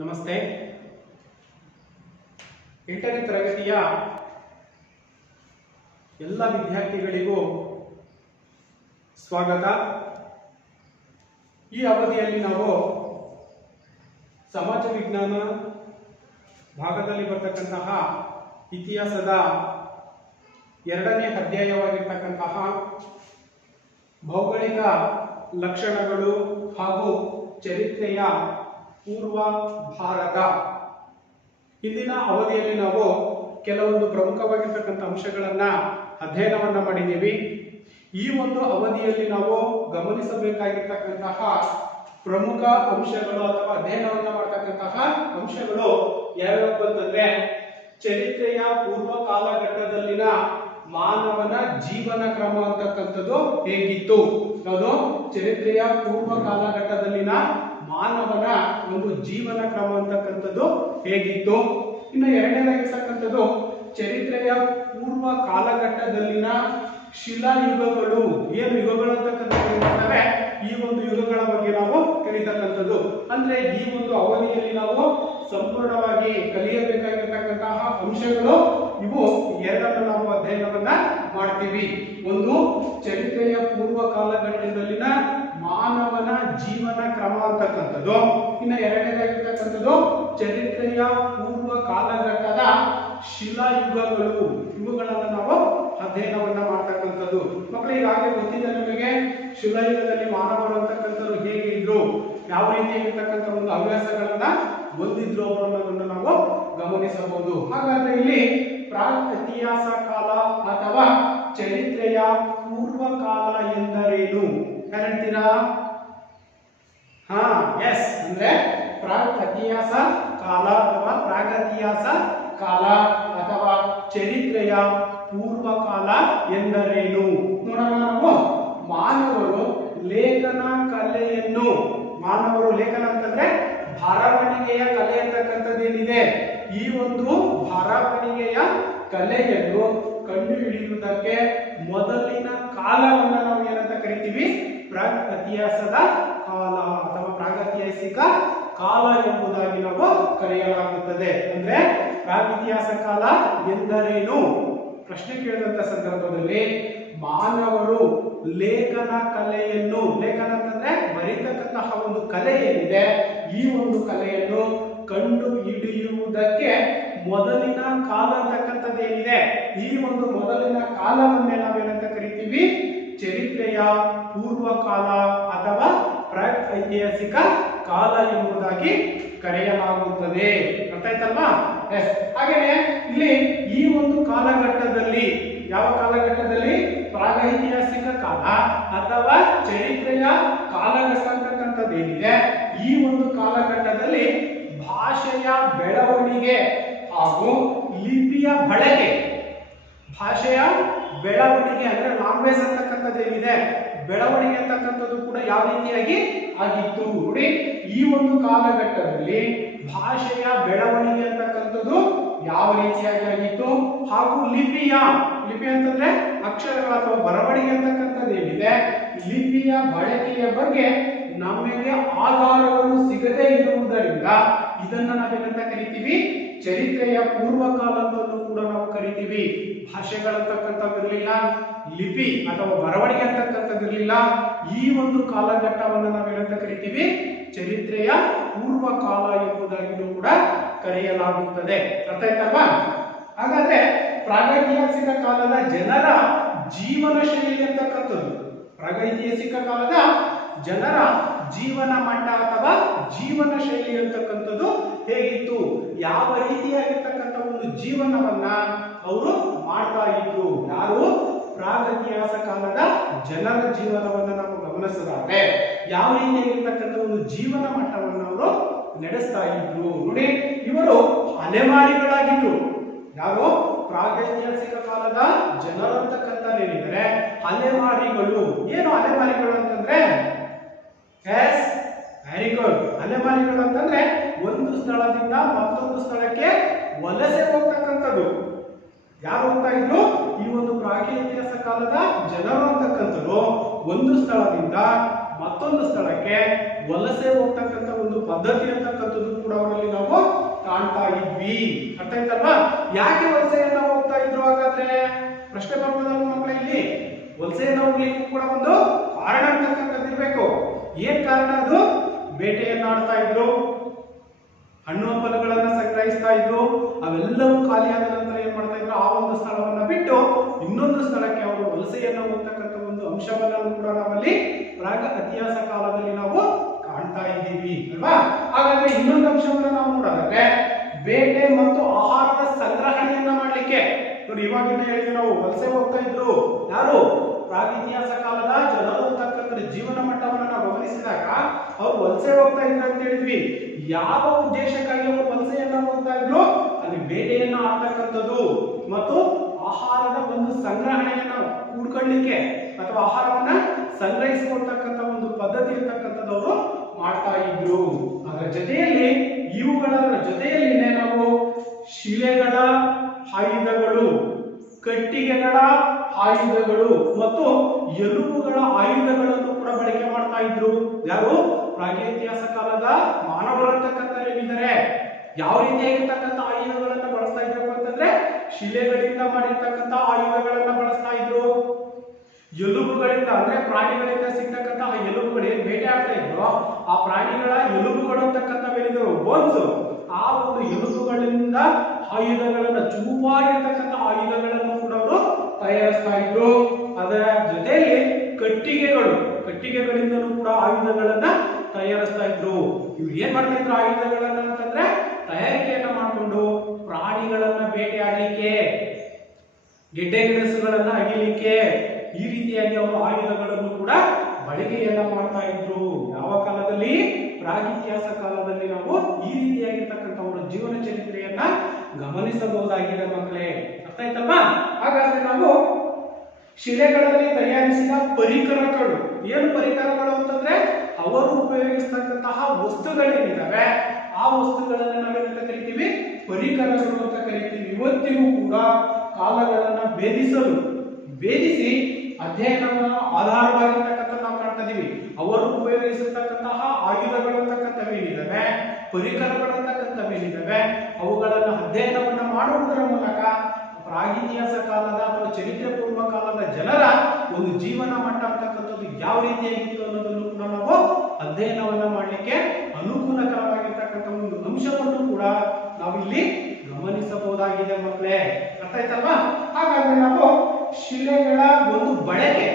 ನಮಸ್ತೆ. 8ನೇ ತರಗತಿಯ ಎಲ್ಲ ವಿದ್ಯಾರ್ಥಿಗಳಿಗೂ ಸ್ವಾಗತ. ಈ ಅವಧಿಯಲ್ಲಿ ನಾವು ಸಮಾಜ ವಿಜ್ಞಾನ ಭಾಗದಲ್ಲಿ ಬರತಕ್ಕಂತಹ ಇತಿಹಾಸದ 2ನೇ ಅಧ್ಯಾಯವಾಗಿರತಕ್ಕಂತಹ ಭೌಗೋಳಿಕ ಲಕ್ಷಣಗಳು ಹಾಗೂ ಚರಿತ್ರೆಯ ಪೂರ್ವ ಭಾರತ, ಇಂದಿನ ಅವಧಿಯಲ್ಲಿ ನಾವು ಕೆಲವೊಂದು ಪ್ರಮುಖವಾಗಿರ್ತಕ್ಕಂಥ ಅಂಶಗಳನ್ನ ಅಧ್ಯಯನವನ್ನ ಮಾಡಿದ್ದೀವಿ. ಈ ಒಂದು ಅವಧಿಯಲ್ಲಿ ನಾವು ಗಮನಿಸಬೇಕಾಗಿರ್ತಕ್ಕಂತಹ ಪ್ರಮುಖ ಅಂಶಗಳು ಅಥವಾ ಅಧ್ಯಯನವನ್ನ ಮಾಡತಕ್ಕಂತಹ ಅಂಶಗಳು ಯಾವ್ಯಾವ ಅಂತಂದ್ರೆ, ಚರಿತ್ರೆಯ ಪೂರ್ವ ಕಾಲಘಟ್ಟದಲ್ಲಿನ ಮಾನವನ ಜೀವನ ಕ್ರಮ ಅಂತಕ್ಕಂಥದ್ದು ಹೇಗಿತ್ತು. ಅದು ಚರಿತ್ರೆಯ ಪೂರ್ವ ಕಾಲಘಟ್ಟದಲ್ಲಿನ ಮಾನವನ ಒಂದು ಜೀವನ ಕ್ರಮ ಅಂತಕ್ಕಂಥದ್ದು ಹೇಗಿತ್ತು. ಇನ್ನು ಎರಡನೇದಾಗಿರ್ತಕ್ಕಂಥದ್ದು, ಚರಿತ್ರೆಯ ಪೂರ್ವ ಕಾಲಘಟ್ಟದಲ್ಲಿನ ಶಿಲಾಯುಗಗಳು. ಏನು ಯುಗಗಳು ಅಂತಕ್ಕಂಥದ್ದು ಹೇಳ್ತಾರೆ, ಈ ಒಂದು ಯುಗಗಳ ಬಗ್ಗೆ ನಾವು ತಿಳಿತಕ್ಕಂಥದ್ದು. ಅಂದ್ರೆ ಈ ಒಂದು ಅವಧಿಯಲ್ಲಿ ನಾವು ಸಂಪೂರ್ಣವಾಗಿ ಕಲಿಯಬೇಕಾಗಿರ್ತಕ್ಕಂತಹ ಅಂಶಗಳು ಇವು ಎರಡನ್ನು ನಾವು ಅಧ್ಯಯನವನ್ನ ಮಾಡ್ತೀವಿ. ಒಂದು, ಚರಿತ್ರೆಯ ಪೂರ್ವ ಕಾಲಘಟ್ಟದಲ್ಲಿನ ಮಾನವನ ಜೀವನ ಕ್ರಮ ಅಂತಕ್ಕಂಥದ್ದು. ಇನ್ನು ಎರಡನೇದಾಗಿರ್ತಕ್ಕಂಥದ್ದು, ಚರಿತ್ರೆಯ ಪೂರ್ವ ಕಾಲಘಟ್ಟದ ಶಿಲಾಯುಗಗಳು. ಇವುಗಳನ್ನು ನಾವು ಅಧ್ಯಯನವನ್ನ ಮಾಡ್ತಕ್ಕಂಥದ್ದು. ಮಕ್ಕಳು, ಈಗಾಗಲೇ ಗೊತ್ತಿದೆ ನಿಮಗೆ ಶಿಲಾಯುಗದಲ್ಲಿ ಮಾನವರು ಅಂತಕ್ಕಂಥವ್ರು ಹೇಗೆ ಇದ್ರು, ಯಾವ ರೀತಿಯಾಗಿರ್ತಕ್ಕಂಥ ಒಂದು ಹವ್ಯಾಸಗಳನ್ನ ಹೊಂದಿದ್ರು ಅನ್ನೋದನ್ನು ನಾವು ಗಮನಿಸಬಹುದು. ಹಾಗಾದ್ರೆ ಇಲ್ಲಿ ಪ್ರಾಕ್ ಇತಿಹಾಸ ಕಾಲ ಅಥವಾ ಚರಿತ್ರೆಯ ಪೂರ್ವ ಕಾಲ ಎಂದರೇನು ಹೇಳ್ತೀರಾ? ಎಸ್, ಅಂದ್ರೆ ಪ್ರಾಕ್ ಇತಿಹಾಸ ಕಾಲ ಅಥವಾ ಪ್ರಾಗತಿಹಾಸ ಕಾಲ ಅಥವಾ ಚರಿತ್ರೆಯ ಪೂರ್ವ ಕಾಲ ಎಂದರೇನು ನೋಡೋಣ. ನಾವು ಮಾನವರು ಲೇಖನ ಕಲೆಯನ್ನು, ಮಾನವರು ಲೇಖನ ಅಂತಂದ್ರೆ ಬರವಣಿಗೆಯ ಕಲೆ ಅಂತಕ್ಕಂಥದ್ದೇನಿದೆ, ಈ ಒಂದು ಬರವಣಿಗೆಯ ಕಲೆಯನ್ನು ಕಂಡುಹಿಡಿಯುವುದಕ್ಕೆ ಮೊದಲಿನ ಕಾಲವನ್ನ ನಾವು ಏನಂತ ಕರಿತೀವಿ? ಪ್ರಾಗ್ ಇತಿಹಾಸದ ಕಾಲ ಅಥವಾ ಪ್ರಾಗೈತಿಹಾಸಿಕ ಕಾಲ ಎಂಬುದಾಗಿ ನಾವು ಕರೆಯಲಾಗುತ್ತದೆ. ಅಂದ್ರೆ ಪ್ರಾಗೈತಿಹಾಸ ಕಾಲ ಎಂದರೇನು ಪ್ರಶ್ನೆ ಕೇಳಿದಂತ ಸಂದರ್ಭದಲ್ಲಿ ಮಾನವರು ಲೇಖನ ಕಲೆಯನ್ನು, ಲೇಖನ ಅಂತಂದ್ರೆ ಬರೀತಕ್ಕಂತಹ ಒಂದು ಕಲೆ ಏನಿದೆ, ಈ ಒಂದು ಕಲೆಯನ್ನು ಕಂಡು ಹಿಡಿಯುವುದಕ್ಕೆ ಮೊದಲಿನ ಕಾಲ ಅಂತಕ್ಕಂಥದ್ದೇನಿದೆ, ಈ ಒಂದು ಮೊದಲಿನ ಕಾಲವನ್ನೇ ನಾವೇನಂತ ಕರಿತೀವಿ? ಚರಿತ್ರೆಯ ಪೂರ್ವ ಕಾಲ ಅಥವಾ ಪ್ರಾಕ್ ಐತಿಹಾಸಿಕ ಕಾಲ ಎಂಬುದಾಗಿ ಕರೆಯಲಾಗುತ್ತದೆ. ಅರ್ಥ ಆಯ್ತಲ್ವಾ? ಹಾಗೇನೆ ಇಲ್ಲಿ ಈ ಒಂದು ಕಾಲಘಟ್ಟದಲ್ಲಿ, ಯಾವ ಕಾಲಘಟ್ಟದಲ್ಲಿ? ಪ್ರಾಗೈತಿಹಾಸಿಕ ಕಾಲ ಅಥವಾ ಚರಿತ್ರೆಯ ಕಾಲಘಟ್ಟ ಅಂತಕ್ಕಂಥದ್ದೇನಿದೆ, ಈ ಒಂದು ಕಾಲಘಟ್ಟದಲ್ಲಿ ಭಾಷೆಯ ಬೆಳವಣಿಗೆ ಹಾಗೂ ಲಿಪಿಯ ಬಳಕೆ, ಭಾಷೆಯ ಬೆಳವಣಿಗೆ ಅಂದ್ರೆ ಲ್ಯಾಂಗ್ವೇಜ್ ಅಂತಕ್ಕಂಥದ್ದೇನಿದೆ, ಬೆಳವಣಿಗೆ ಅಂತಕ್ಕಂಥದ್ದು ಕೂಡ ಯಾವ ರೀತಿಯಾಗಿ ಆಗಿತ್ತು ನೋಡಿ. ಈ ಒಂದು ಕಾಲಘಟ್ಟದಲ್ಲಿ ಭಾಷೆಯ ಬೆಳವಣಿಗೆ ಅಂತಕ್ಕಂಥದ್ದು ಯಾವ ರೀತಿಯಾಗಿ ಆಗಿತ್ತು ಹಾಗೂ ಲಿಪಿ ಅಂತಂದ್ರೆ ಅಕ್ಷರಗಳ ಅಥವಾ ಬರವಣಿಗೆ ಅಂತಕ್ಕಂಥದ್ದೇನಿದೆ, ಲಿಪಿಯ ಬಳಕೆಯ ಬಗ್ಗೆ ನಮಗೆ ಆಧಾರಗಳು ಸಿಗದೇ ಇರುವುದರಿಂದ ಇದನ್ನ ನಾವೇನಂತ ಕರಿತೀವಿ? ಚರಿತ್ರೆಯ ಪೂರ್ವ ಕಾಲ ಅಂತಲೂ ಕೂಡ ನಾವು ಕರಿತೀವಿ. ಭಾಷೆಗಳಂತಕ್ಕಂಥದ್ದಿರಲಿಲ್ಲ, ಲಿಪಿ ಅಥವಾ ಬರವಣಿಗೆ ಅಂತಕ್ಕಂಥದ್ದಿರಲಿಲ್ಲ. ಈ ಒಂದು ಕಾಲಘಟ್ಟವನ್ನು ನಾವೇನಂತ ಕರಿತೀವಿ? ಚರಿತ್ರೆಯ ಪೂರ್ವ ಕಾಲ ಎಂಬುದಾಗಿಯೂ ಕೂಡ ಕರೆಯಲಾಗುತ್ತದೆ. ಅರ್ಥ ಆಯ್ತಲ್ವಾ? ಹಾಗಾದ್ರೆ ಪ್ರಾಗೈತಿಹಾಸಿಕ ಕಾಲದ ಜನರ ಜೀವನ ಶೈಲಿ ಅಂತಕ್ಕಂಥದ್ದು, ಪ್ರಾಗೈತಿಹಾಸಿಕ ಕಾಲದ ಜನರ ಜೀವನ ಮಟ್ಟ ಅಥವಾ ಜೀವನ ಶೈಲಿ ಅಂತಕ್ಕಂಥದ್ದು ಹೇಗಿತ್ತು, ಯಾವ ರೀತಿಯಾಗಿರ್ತಕ್ಕಂಥ ಒಂದು ಜೀವನವನ್ನ ಅವರು ಮಾಡ್ತಾ ಇದ್ರು. ಯಾರು? ಪ್ರಾಗೈತಿಹಾಸ ಕಾಲದ ಜನರ ಜೀವನವನ್ನ ನಾವು ಗಮನಿಸಿದ್ರೆ ಯಾವ ರೀತಿಯಾಗಿರ್ತಕ್ಕಂಥ ಒಂದು ಜೀವನ ಮಟ್ಟವನ್ನು ಅವರು ನಡೆಸ್ತಾ ಇದ್ರು ನೋಡಿ. ಇವರು ಅಲೆಮಾರಿಗಳಾಗಿದ್ರು. ಯಾರು? ಪ್ರಾಗೈತಿಹಾಸಿಕ ಕಾಲದ ಜನರು ಅಂತಕ್ಕಂಥದ್ದೇನಿದ್ದಾರೆ ಅಲೆಮಾರಿಗಳು. ಏನು ಅಲೆಮಾರಿಗಳು ಅಂತಂದ್ರೆ? S, very good. ಅಲೆಮಾರಿಗಳು ಅಂತಂದ್ರೆ ಒಂದು ಸ್ಥಳದಿಂದ ಮತ್ತೊಂದು ಸ್ಥಳಕ್ಕೆ ವಲಸೆ ಹೋಗ್ತಕ್ಕಂಥದ್ದು. ಯಾರು ಹೋಗ್ತಾ ಇದ್ರು? ಈ ಒಂದು ಪ್ರಾಗೈತಿಹಾಸ ಕಾಲದ ಜನರು ಅಂತಕ್ಕಂಥದ್ದು ಒಂದು ಸ್ಥಳದಿಂದ ಮತ್ತೊಂದು ಸ್ಥಳಕ್ಕೆ ವಲಸೆ ಹೋಗ್ತಕ್ಕಂಥ ಒಂದು ಒಂದು ಪದ್ಧತಿ ಅಂತಕ್ಕಂಥದ್ದು ಕೂಡ ಅವರಲ್ಲಿ ನಾವು ಕಾಣ್ತಾ ಇದ್ವಿ. ಅರ್ಥ ಆಯ್ತಲ್ವಾ? ಯಾಕೆ ವಲಸೆಯನ್ನ ಹೋಗ್ತಾ ಇದ್ರು ಹಾಗಾದ್ರೆ? ಪ್ರಶ್ನೆ ಬರ್ಬೋದಲ್ಲ ಮಕ್ಕಳ, ಇಲ್ಲಿ ವಲಸೆಯನ್ನ ಹೋಗ್ಲಿಕ್ಕೂ ಕೂಡ ಒಂದು ಕಾರಣ ಅಂತಕ್ಕಂಥದ್ದು ಇರ್ಬೇಕು. ಏನ್ ಕಾರಣ? ಅದು ಬೇಟೆಯನ್ನ ಆಡ್ತಾ ಇದ್ರು, ಹಣ್ಣು ಹಂಪಲುಗಳನ್ನ ಸಂಗ್ರಹಿಸ್ತಾ ಇದ್ರು. ಅವೆಲ್ಲವೂ ಖಾಲಿಯಾದ ನಂತರ ಏನ್ ಮಾಡ್ತಾ ಇದ್ರು? ಆ ಒಂದು ಸ್ಥಳವನ್ನ ಬಿಟ್ಟು ಇನ್ನೊಂದು ಸ್ಥಳಕ್ಕೆ ಅವರು ವಲಸೆಯನ್ನ ಹೋಗ್ತಕ್ಕಂಥ ಒಂದು ಅಂಶವನ್ನು ಕೂಡ ನಾವಲ್ಲಿ ಪ್ರಾಗ ಇತಿಹಾಸ ಕಾಲದಲ್ಲಿ ನಾವು ಕಾಣ್ತಾ ಇದ್ದೀವಿ ಅಲ್ವಾ? ಹಾಗಾದ್ರೆ ಇನ್ನೊಂದು ಅಂಶವನ್ನು ನಾವು ನೋಡೋದಾದ್ರೆ ಬೇಟೆ ಮತ್ತು ಆಹಾರದ ಸಂಗ್ರಹಣೆಯನ್ನ ಮಾಡ್ಲಿಕ್ಕೆ ನೋಡಿ, ಇವಾಗಿನ ಹೇಳಿದ್ವಿ ನಾವು ವಲಸೆ ಹೋಗ್ತಾ ಇದ್ರು ಯಾರು? ಪ್ರಾಗಿತಿಹಾಸ ಕಾಲದ ಜನರು ಅಂತಕ್ಕಂಥ ಜೀವನ ಮಟ್ಟವನ್ನ ನಾವು ಗಮನಿಸಿದಾಗ ಅವ್ರು ವಲಸೆ ಹೋಗ್ತಾ ಇದ್ರು ಅಂತ ಹೇಳಿದ್ವಿ. ಯಾವ ಉದ್ದೇಶಕ್ಕಾಗಿ ಅವರು ವಲಸೆಯನ್ನ ಹೋಗ್ತಾ ಇದ್ರು? ಅಲ್ಲಿ ಬೇಟೆಯನ್ನ ಆಡ್ತಕ್ಕಂಥದ್ದು ಮತ್ತು ಆಹಾರದ ಒಂದು ಸಂಗ್ರಹಣೆಯನ್ನ ಕೂಡ್ಕೊಳ್ಳಿಕ್ಕೆ ಅಥವಾ ಆಹಾರವನ್ನ ಸಂಗ್ರಹಿಸಿಕೊಳ್ತಕ್ಕಂಥ ಒಂದು ಪದ್ಧತಿ ಅಂತಕ್ಕಂಥದ್ದು ಅವರು ಮಾಡ್ತಾ ಇದ್ರು. ಅದರ ಜೊತೆಯಲ್ಲಿ ಇವುಗಳ ಜೊತೆಯಲ್ಲಿನೇ ನಾವು ಶಿಲೆಗಳ ಆಯುಧಗಳು, ಕಟ್ಟಿಗೆಗಳ ಆಯುಧಗಳು ಮತ್ತು ಎಲುಬುಗಳ ಆಯುಧಗಳನ್ನು ಕೂಡ ಬಳಕೆ ಮಾಡ್ತಾ ಇದ್ರು. ಯಾರು? ಪ್ರಾಗೈತಿಹಾಸ ಕಾಲದ ಮಾನವರು ಅಂತಕ್ಕಂಥ ಏನಿದ್ದಾರೆ. ಯಾವ ರೀತಿಯಾಗಿರ್ತಕ್ಕಂಥ ಆಯುಧಗಳನ್ನ ಬಳಸ್ತಾ ಇದ್ರು ಅಂತಂದ್ರೆ ಶಿಲೆಗಳಿಂದ ಮಾಡಿರ್ತಕ್ಕಂಥ ಆಯುಧಗಳನ್ನ ಬಳಸ್ತಾ ಇದ್ರು. ಎಲುಬುಗಳಿಂದ ಅಂದ್ರೆ ಪ್ರಾಣಿಗಳಿಂದ ಸಿಗ್ತಕ್ಕಂಥ ಎಲುಬುಗಳು ಏನ್ ಬೇಟೆ ಆಡ್ತಾ ಇದ್ರು, ಆ ಪ್ರಾಣಿಗಳ ಎಲುಬುಗಳು ಅಂತಕ್ಕಂಥವೇನಿದ್ರು ಬೋನ್ಸ್, ಆ ಒಂದು ಎಲುಬುಗಳಿಂದ ಆಯುಧಗಳನ್ನ, ಚೂಪಾಗಿರ್ತಕ್ಕಂಥ ಆಯುಧಗಳನ್ನು ಕೂಡ ಅವರು ತಯಾರಿಸ್ತಾ ಇದ್ರು. ಅದರ ಜೊತೆಯಲ್ಲಿ ಕಟ್ಟಿಗೆಗಳಿಂದಲೂ ಕೂಡ ಆಯುಧಗಳನ್ನ ತಯಾರಿಸ್ತಾ ಇದ್ರು. ಇವ್ರು ಏನ್ ಮಾಡ್ತಾ ಇದ್ರು? ಆಯುಧಗಳನ್ನ ಅಂತಂದ್ರೆ ತಯಾರಿಕೆಯನ್ನ ಮಾಡಿಕೊಂಡು ಪ್ರಾಣಿಗಳನ್ನ ಬೇಟೆಯಾಡಲಿಕ್ಕೆ, ಗೆಡ್ಡೆ ಗೆಣಸುಗಳನ್ನ ಅಗಿಲಿಕ್ಕೆ, ಈ ರೀತಿಯಾಗಿ ಅವರು ಆಯುಧಗಳನ್ನು ಕೂಡ ಬಳಕೆಯನ್ನ ಮಾಡ್ತಾ ಇದ್ರು. ಯಾವ ಕಾಲದಲ್ಲಿ? ಪ್ರಾಗಿತಿಹಾಸ ಕಾಲದಲ್ಲಿ ನಾವು ಈ ರೀತಿಯಾಗಿರ್ತಕ್ಕಂಥ ಅವರ ಜೀವನ ಚರಿತ್ರೆಯನ್ನ ಗಮನಿಸಬಹುದಾಗಿದೆ ಮಕ್ಕಳೇ. ಅರ್ಥ ಆಯ್ತಲ್ವಾ? ಹಾಗಾದ್ರೆ ನಾವು ಶಿಲೆಗಳಲ್ಲಿ ತಯಾರಿಸಿದ ಪರಿಕರಗಳು, ಏನು ಪರಿಕರಗಳು ಅಂತಂದ್ರೆ ಅವರು ಉಪಯೋಗಿಸ್ತಕ್ಕಂತಹ ವಸ್ತುಗಳೇನಿದಾವೆ ಆ ವಸ್ತುಗಳನ್ನ ನಾವೇನಂತ ಕರಿತೀವಿ? ಪರಿಕರಗಳು ಅಂತ ಕರಿತೀವಿ. ಇವತ್ತಿಗೂ ಕೂಡ ಕಾಲಗಳನ್ನ ಭೇದಿಸಿ ಅಧ್ಯಯನವನ್ನ ಆಧಾರವಾಗಿರ್ತಕ್ಕಂಥ ನಾವು ಕಾಣ್ತಾ ಇದೀವಿ. ಅವರು ಉಪಯೋಗಿಸಿರ್ತಕ್ಕಂತಹ ಆಯುಧಗಳು ಅಂತಕ್ಕಂಥವೇನಿದಾವೆ, ಪರಿಕರಗಳು ಅಂತಕ್ಕಂಥವೇನಿದಾವೆ, ಅವುಗಳನ್ನ ಅಧ್ಯಯನವನ್ನ ಮಾಡುವುದರ ಮೂಲಕ ಪ್ರಾಗಿತಿಹಾಸ ಕಾಲದ ಅಥವಾ ಚರಿತ್ರೆ ಪೂರ್ವ ಕಾಲದ ಜನರ ಒಂದು ಜೀವನ ಮಟ್ಟ ಅಂತಕ್ಕಂಥದ್ದು ಯಾವ ರೀತಿಯಾಗಿತ್ತು ಅನ್ನೋದನ್ನು ಕೂಡ ನಾವು ಅಧ್ಯಯನವನ್ನ ಮಾಡಲಿಕ್ಕೆ ಅನುಕೂಲಕರವಾಗಿರ್ತಕ್ಕಂಥ ಒಂದು ಅಂಶವನ್ನು ಕೂಡ ನಾವಿಲ್ಲಿ ಗಮನಿಸಬಹುದಾಗಿದೆ ಮಕ್ಕಳೇ. ಅರ್ಥ ಆಯ್ತಲ್ವಾ? ಹಾಗಾದ್ರೆ ನಾವು ಶಿಲೆಗಳ ಒಂದು ಬಳಕೆ,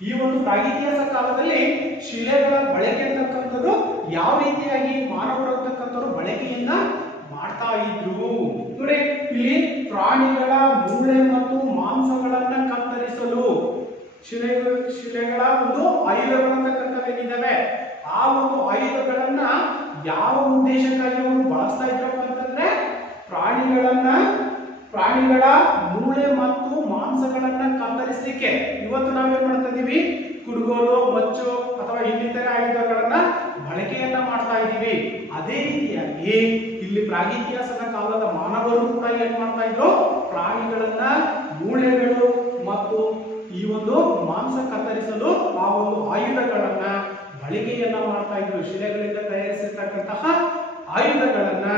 ಈ ಒಂದು ಪ್ರಾಗಿತಿಹಾಸ ಕಾಲದಲ್ಲಿ ಶಿಲೆಗಳ ಬಳಕೆ ಅಂತಕ್ಕಂಥದ್ದು ಯಾವ ರೀತಿಯಾಗಿ ಮಾನವರು ಅಂತಕ್ಕಂಥವ್ರು ಬಳಕೆಯನ್ನ ಮಾಡ್ತಾ ಇದ್ರು ನೋಡಿ. ಇಲ್ಲಿ ಪ್ರಾಣಿಗಳ ಮೂಳೆ ಮತ್ತು ಮಾಂಸಗಳನ್ನ ಕತ್ತರಿಸಲು ಶಿಲೆಗಳ ಒಂದು ಆಯುಧಗಳು ಅಂತಕ್ಕಂಥವೇನಿದಾವೆ, ಆ ಒಂದು ಆಯುಧಗಳನ್ನ ಯಾವ ಉದ್ದೇಶಕ್ಕಾಗಿ ಅವರು ಬಳಸ್ತಾ ಇದ್ರಪ್ಪ ಅಂತಂದ್ರೆ ಪ್ರಾಣಿಗಳ ಮೂಳೆ ಮತ್ತು ಮಾಂಸಗಳನ್ನ ಕತ್ತರಿಸಲಿಕ್ಕೆ. ಇವತ್ತು ನಾವೇನ್ ಮಾಡ್ತಾ ಇದೀವಿ? ಕುಡುಗೋಲು, ಮಚ್ಚು ಅಥವಾ ಇನ್ನಿತರೆ ಆಯುಧಗಳನ್ನ ಬಳಕೆಯನ್ನ ಮಾಡ್ತಾ ಇದ್ದೀವಿ. ಅದೇ ರೀತಿಯಾಗಿ ಇಲ್ಲಿ ಪ್ರಾಗಿತಿಹಾಸದ ಕಾಲದ ಮಾನವರು ಕೂಡ ಏನ್ ಮಾಡ್ತಾ ಇದ್ರು? ಪ್ರಾಣಿಗಳನ್ನ ಮೂಳೆಗಳು ಮತ್ತು ಈ ಒಂದು ಮಾಂಸ ಕತ್ತರಿಸಲು ಆ ಒಂದು ಆಯುಧಗಳನ್ನ ಬಳಕೆಯನ್ನ ಮಾಡ್ತಾ ಇದ್ರು. ಶಿಲೆಗಳಿಂದ ತಯಾರಿಸಿರ್ತಕ್ಕಂತಹ ಆಯುಧಗಳನ್ನ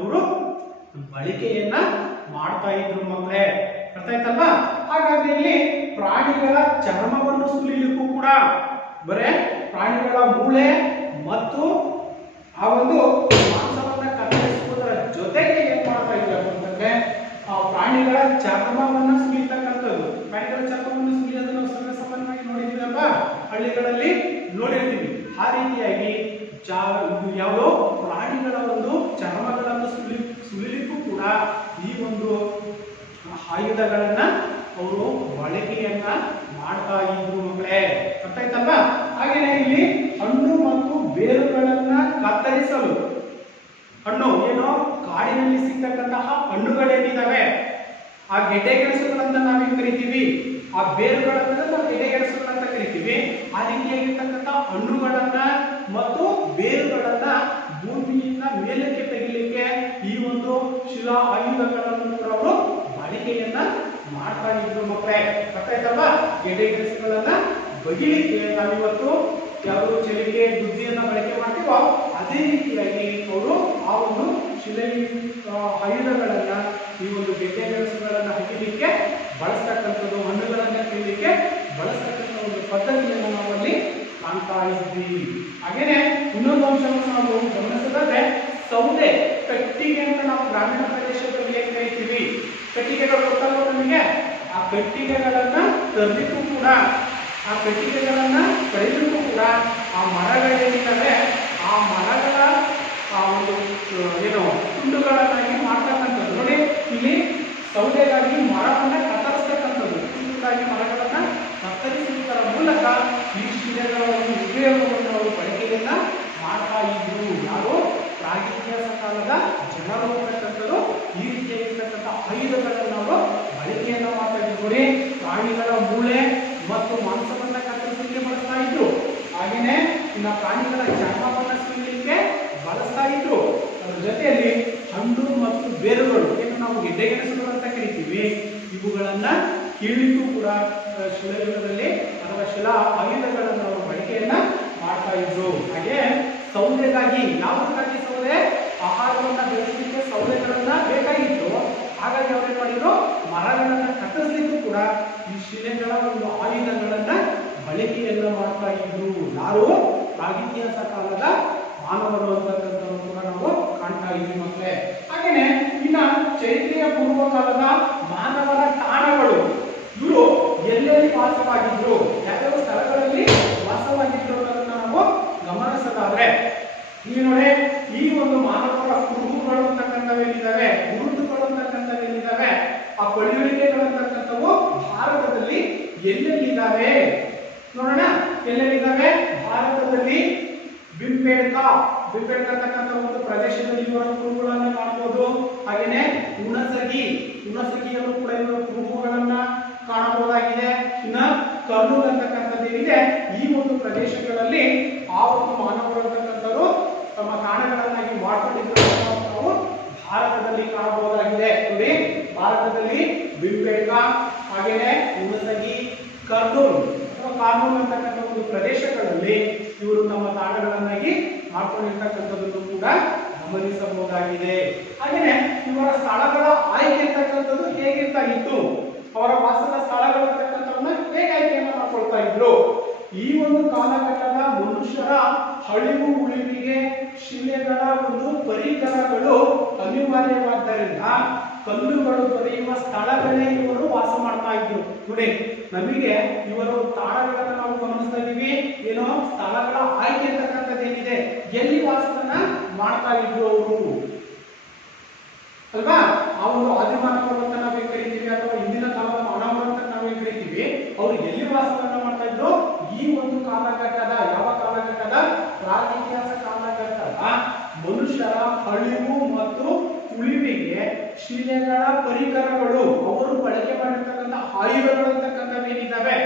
ಅವರು ಬಳಕೆಯನ್ನ ಮಾಡ್ತಾ ಇದ್ರು ಮಕ್ಕಳೇ. ಅರ್ಥ ಆಯ್ತಲ್ವಾ? ಹಾಗಾದ್ರೆ ಇಲ್ಲಿ ಪ್ರಾಣಿಗಳ ಚರ್ಮವನ್ನು ಸುಲಿಲಿಕ್ಕೂ ಕೂಡ ಬರೇ ಪ್ರಾಣಿಗಳ ಮೂಳೆ ಮತ್ತು ಆ ಒಂದು ಮಾಂಸವನ್ನ ಕತ್ತರಿಸುವುದರ ಜೊತೆಗೆ ಏನ್ ಮಾಡ್ತಾ ಇದ್ದಾರೆ ಅಂತಂದ್ರೆ ಆ ಪ್ರಾಣಿಗಳ ಚರ್ಮವನ್ನ ಸುಲಿತಕ್ಕಂಥದ್ದು. ಪ್ರಾಣಿಗಳ ಚರ್ಮವನ್ನು ಸುಲಿಯೋದನ್ನು ಸಾಮಾನ್ಯವಾಗಿ ನೋಡಿದೀವಲ್ವಾ, ಹಳ್ಳಿಗಳಲ್ಲಿ ನೋಡಿರ್ತೀವಿ. ಆ ರೀತಿಯಾಗಿ ಯಾವುದೋ ಪ್ರಾಣಿಗಳ ಒಂದು ಚರ್ಮಗಳನ್ನು ಸುಲಿಲಿಕ್ಕೂ ಕೂಡ ಈ ಒಂದು ಆಯುಧಗಳನ್ನ ಅವರು ಬಳಕೆಯನ್ನ ಮಾಡ್ತಾ ಇದ್ರು ಮಕ್ಕಳೇ. ಅರ್ಥ ಆಯ್ತಲ್ವಾ? ಹಾಗೇನೆ ಇಲ್ಲಿ ಹಣ್ಣು ಮತ್ತು ಬೇರುಗಳನ್ನ ಕತ್ತರಿಸಲು, ಹಣ್ಣು ಏನು ಕಾಡಿನಲ್ಲಿ ಸಿಗ್ತಕ್ಕಂತಹ ಹಣ್ಣುಗಳೇನಿದಾವೆ ಆ ಗೆಡ್ಡೆ ಗೆಣಸುಗಳಂತ ನಾವೇನ್ ಕರಿತೀವಿ, ಆ ಬೇರುಗಳನ್ನ ನಾವು ಗೆಡ್ಡೆ ಗೆಣಸುಗಳಂತ ಕರಿತೀವಿ. ಆ ರೀತಿಯಾಗಿರ್ತಕ್ಕಂಥ ಹಣ್ಣುಗಳನ್ನ ಮತ್ತು ಬೇರುಗಳನ್ನ ಭೂಮಿಯಿಂದ ಮೇಲಕ್ಕೆ ತೆಗಿಲಿಕ್ಕೆ ಈ ಒಂದು ಶಿಲಾ ಆಯುಧಗಳನ್ನು ಕೂಡ ಅವರು ಬಳಕೆಯನ್ನ ಮಾಡ್ತಾ ಇದ್ರು ಮಕ್ಕಳೇ. ಅರ್ಥ ಆಯ್ತಲ್ವಾ? ಗೆಡ್ಡೆ ಗೆಣಸುಗಳನ್ನ ಬಗಿಲಿಕ್ಕೆ ನಾವಿವತ್ತು ಯಾವುದು ಚಲಿಕೆ ಬುದ್ಧಿಯನ್ನ ಬಳಕೆ ಮಾಡ್ತೀವೋ ಅದೇ ಅದೇ ರೀತಿಯಾಗಿ ಅವರು ಆ ಒಂದು ಶಿಲೆ ಆಯುಧಗಳನ್ನ ಈ ಒಂದು ಗೆಡ್ಡೆ ಗೆಣಸುಗಳನ್ನ ಹಗಿಲಿಕ್ಕೆ ಬಳಸ್ತಕ್ಕಂಥದ್ದು, ಹಣ್ಣುಗಳನ್ನ ತಿನ್ನಲಿಕ್ಕೆ ಬಳಸ್ತಕ್ಕಂಥ ಒಂದು ಪದ್ಧತಿಯನ್ನು ನಾವಲ್ಲಿ ಕಾಣ್ತಾ ಇದ್ವಿ. ಹಾಗೇನೆ ಇನ್ನೊಂದು ಅಂಶವನ್ನು ನಾವು ಗಮನಿಸೋದಾದ್ರೆ ಸೌದೆ ಕಟ್ಟಿಗೆ ಅಂತ ನಾವು ಗ್ರಾಮೀಣ ಪ್ರದೇಶದಲ್ಲಿ ಏನ್ ಕರಿತೀವಿ, ಕಟ್ಟಿಗೆಗಳು ಗೊತ್ತಲ್ವ ನಮಗೆ, ಆ ಕಟ್ಟಿಗೆಗಳನ್ನ ತರಲಿಕ್ಕೂ ಕೂಡ, ಆ ಕಟ್ಟಿಗೆಗಳನ್ನ ಪಡೆಯಲಿಕ್ಕೂ ಕೂಡ ಆ ಮರಗಳೇನಿದ್ದಾವೆ ಆ ಮರಗಳ ಆ ಒಂದು ಏನು ತುಂಡುಗಳನ್ನಾಗಿ ಮಾಡ್ತಕ್ಕಂಥದ್ದು. ನೋಡಿ ಇಲ್ಲಿ ಸೌದೆಗಾಗಿ ಮರವನ್ನ ಕತ್ತರಿಸ್ತಕ್ಕಂಥದ್ದು, ತುಂಡುಗಳಾಗಿ ಮರಗಳನ್ನ ಕತ್ತರಿಸುವುದರ ಮೂಲಕ ಈ ಶಿಲೆಗಳ ಒಂದು ಉಪಯೋಗವನ್ನು ಅವರು ಬಳಕೆಯನ್ನ ಮಾಡ್ತಾ ಇದ್ರು. ಯಾರು ಪ್ರಾಗಿತ್ಯಾಸ ಕಾಲದ ಜನರು ಅಂತಕ್ಕಂಥದ್ದು ಈ ರೀತಿಯಾಗಿರ್ತಕ್ಕಂಥ ಆಯುಧಗಳನ್ನು ಅವರು ಬಳಕೆಯನ್ನ ಮಾಡ್ತಾ ಇದ್ರು. ನೋಡಿ ಪ್ರಾಣಿಗಳ ಮೂಳೆ ಮತ್ತು ಮಾಂಸವನ್ನ ಕತ್ತರಿಸಲಿಕ್ಕೆ ಬಳಸ್ತಾ ಇದ್ರು. ಹಾಗೇನೆ ಇನ್ನು ಪ್ರಾಣಿಗಳ ಚರ್ಮವನ್ನ ಸುಲಿಲಿಕ್ಕೆ ಬಳಸ್ತಾ ಇದ್ರು. ಅದರ ಜೊತೆಯಲ್ಲಿ ಹಣ್ಣು ಮತ್ತು ಬೇರುಗಳು ಏನು ನಾವು ಗೆಡ್ಡೆ ಗೆಣಸುಗಳು ಅಂತ ಕರಿತೀವಿ, ಇವುಗಳನ್ನ ಕೀಳಲಿಕ್ಕೂ ಕೂಡ ಶಿಲಾಯುಗದಲ್ಲಿ ಅಥವಾ ಶಿಲಾ ಆಯುಧಗಳನ್ನು ಅವರು ಬಳಕೆಯನ್ನ ಮಾಡ್ತಾ ಇದ್ರು. ಹಾಗೆ ಸೌದೆಗಾಗಿ, ಯಾವುದಕ್ಕಾಗಿ ಸೌದೆ, ಆಹಾರವನ್ನ ಬೆಳೆಸಲಿಕ್ಕೆ ಸೌದೆಗಳನ್ನ ಬೇಕಾಗಿತ್ತು. ಹಾಗಾಗಿ ಅವ್ರೇನ್ ಮಾಡಿದ್ರು, ಮರಗಳನ್ನ ಕತ್ತರಿಸಲಿಕ್ಕೂ ಕೂಡ ಈ ಶಿಲೆಗಳ ಒಂದು ಆಯುಧಗಳನ್ನ ಬಳಕೆಯನ್ನ ಮಾಡ್ತಾ ಇದ್ರು. ಯಾರು ಪ್ರಾಗಿತ್ಯಾಸ ಕಾಲದ ಮಾನವರು ಅಂತಕ್ಕಂಥವ್ರು ಕೂಡ ನಾವು ಕಾಣ್ತಾ ಇದ್ವಿ ಮಕ್ಕಳೇ. ಹಾಗೇನೆ ಇನ್ನ ಚೈತ್ರಿಯ ಪೂರ್ವ ಕಾಲದ ಮಾನವನ ತಾಣಗಳು, ಇವರು ಎಲ್ಲೆಲ್ಲಿ ವಾಸವಾಗಿದ್ರು, ಯಾವ್ಯಾವ ಸ್ಥಳಗಳಲ್ಲಿ ವಾಸವಾಗಿದ್ರು ಅನ್ನೋದನ್ನ ನಾವು ಗಮನಿಸೋದಾದ್ರೆ ಇಲ್ಲಿ ನೋಡಿ ಈ ಒಂದು ಮಾನವರ ಕುರುಹುಗಳು ಅಂತಕ್ಕಂಥವೇನಿದ್ದಾವೆ, ಗುರುತುಗಳು ಅಂತಕ್ಕಂಥವೇನಿದ್ದಾವೆ, ಆ ಪಳಿಯುಳಿಕೆಗಳು ಅಂತಕ್ಕಂಥವು ಭಾರತದಲ್ಲಿ ಎಲ್ಲೆಲ್ಲಿದ್ದಾವೆ ನೋಡೋಣ. ಎಲ್ಲೆಲ್ಲಿದ್ದಾವೆ ಭಾರತದಲ್ಲಿ ಬಿಂಬೇಡ್ಕ ಅಂತಕ್ಕಂಥ ಒಂದು ಪ್ರದೇಶದಲ್ಲಿ ಇವರ ಕುರುಹುಗಳನ್ನ ಕಾಣಬಹುದು. ಹಾಗೇನೆ ಹುಣಸಗಿಯಲ್ಲೂ ಕೂಡ ಇವರ ಕುರುಹುಗಳನ್ನ ಕಾಣಬಹುದಾಗಿದೆ. ಇನ್ನ ಕರ್ನೂಲ್ ಅಂತಕ್ಕಂಥದ್ದೇನಿದೆ ಈ ಒಂದು ಪ್ರದೇಶಗಳಲ್ಲಿ ಆ ಒಂದು ಮಾನವರು ಅಂತಕ್ಕಂಥವ್ರು ತಮ್ಮ ತಾಣಗಳನ್ನಾಗಿ ಮಾಡ್ಕೊಂಡಿದ್ರು ನಾವು ಭಾರತದಲ್ಲಿ ಕಾಣಬಹುದಾಗಿದೆ. ನೋಡಿ ಭಾರತದಲ್ಲಿ ಬಿಂಬೇಡ್ಕ, ಹಾಗೇನೆ ಹುಣಸಗಿ, ಕರ್ನೂಲ್ ಅಥವಾ ಕಾರ್ನೂಲ್ ಅಂತಕ್ಕಂಥ ಒಂದು ಪ್ರದೇಶಗಳಲ್ಲಿ ಇವರು ತಮ್ಮ ತಾಣಗಳನ್ನಾಗಿ ಮಾಡ್ಕೊಂಡಿರ್ತಕ್ಕಂಥದ್ದನ್ನು ಕೂಡ ಗಮನಿಸಬಹುದಾಗಿದೆ. ಹಾಗೇನೆ ಇವರ ಸ್ಥಳಗಳ ಆಯ್ಕೆ ಅಂತಕ್ಕಂಥದ್ದು ಹೇಗಿರ್ತಾ ಇತ್ತು, ಅವರ ವಾಸದ ಸ್ಥಳಗಳು ಅಂತಕ್ಕಂಥವನ್ನ ಹೇಗೆ ಆಯ್ಕೆಯನ್ನ ಮಾಡ್ಕೊಳ್ತಾ ಇದ್ರು. ಈ ಒಂದು ಕಾಲಘಟ್ಟದ ಮನುಷ್ಯರ ಅಳಿವು ಉಳಿವಿಗೆ ಶಿಲೆಗಳ ಒಂದು ಪರಿಕರಗಳು ಅನಿವಾರ್ಯವಾದ್ದರಿಂದ ಕಲ್ಲುಗಳು ದೊರೆಯುವ ಸ್ಥಳಗಳೇ ಇವರು ವಾಸ ಮಾಡ್ತಾ ಇದ್ರು. ನೋಡಿ ನಮಗೆ ಇವರು ತಾಣಗಳನ್ನ ನಾವು ಗಮನಿಸ್ತಾ ಇದೀವಿ, ಏನೋ ಸ್ಥಳಗಳ ಆಯ್ಕೆ ಅಂತಕ್ಕಂಥದ್ದು ಏನಿದೆ, ಎಲ್ಲಿ ವಾಸವನ್ನ ಮಾಡ್ತಾ ಇದ್ರು ಅವರು ಅಲ್ವಾ. ಆ ಒಂದು ಆದಿಮಾನವರು ಅಂತ ನಾವೇನ್ ಕರಿತೀವಿ ಅಥವಾ ಹಿಂದಿನ ಕಾಲದ ಮಾನವರು ಅಂತ ನಾವೇನ್ ಕರಿತೀವಿ, ಅವರು ಎಲ್ಲಿ ವಾಸವನ್ನ ಮಾಡ್ತಾ ಇದ್ರು, ಈ ಒಂದು ಕಾಲಘಟ್ಟದ, ಯಾವ ಕಾಲಘಟ್ಟದ, ಪ್ರಾಗಿತ್ಯಾಸ ಕಾಲಘಟ್ಟದ ಮನುಷ್ಯರ ಅಳಿವು ಮತ್ತು ಉಳಿವಿಗೆ ಶಿಲೆಗಳ ಪರಿಕರಗಳು, ಅವರು ಬಳಕೆ ಮಾಡಿರ್ತಕ್ಕಂಥ ಆಯುಧಗಳು ಅಂತಕ್ಕಂಥವೇನಿದ್ದಾವೆ,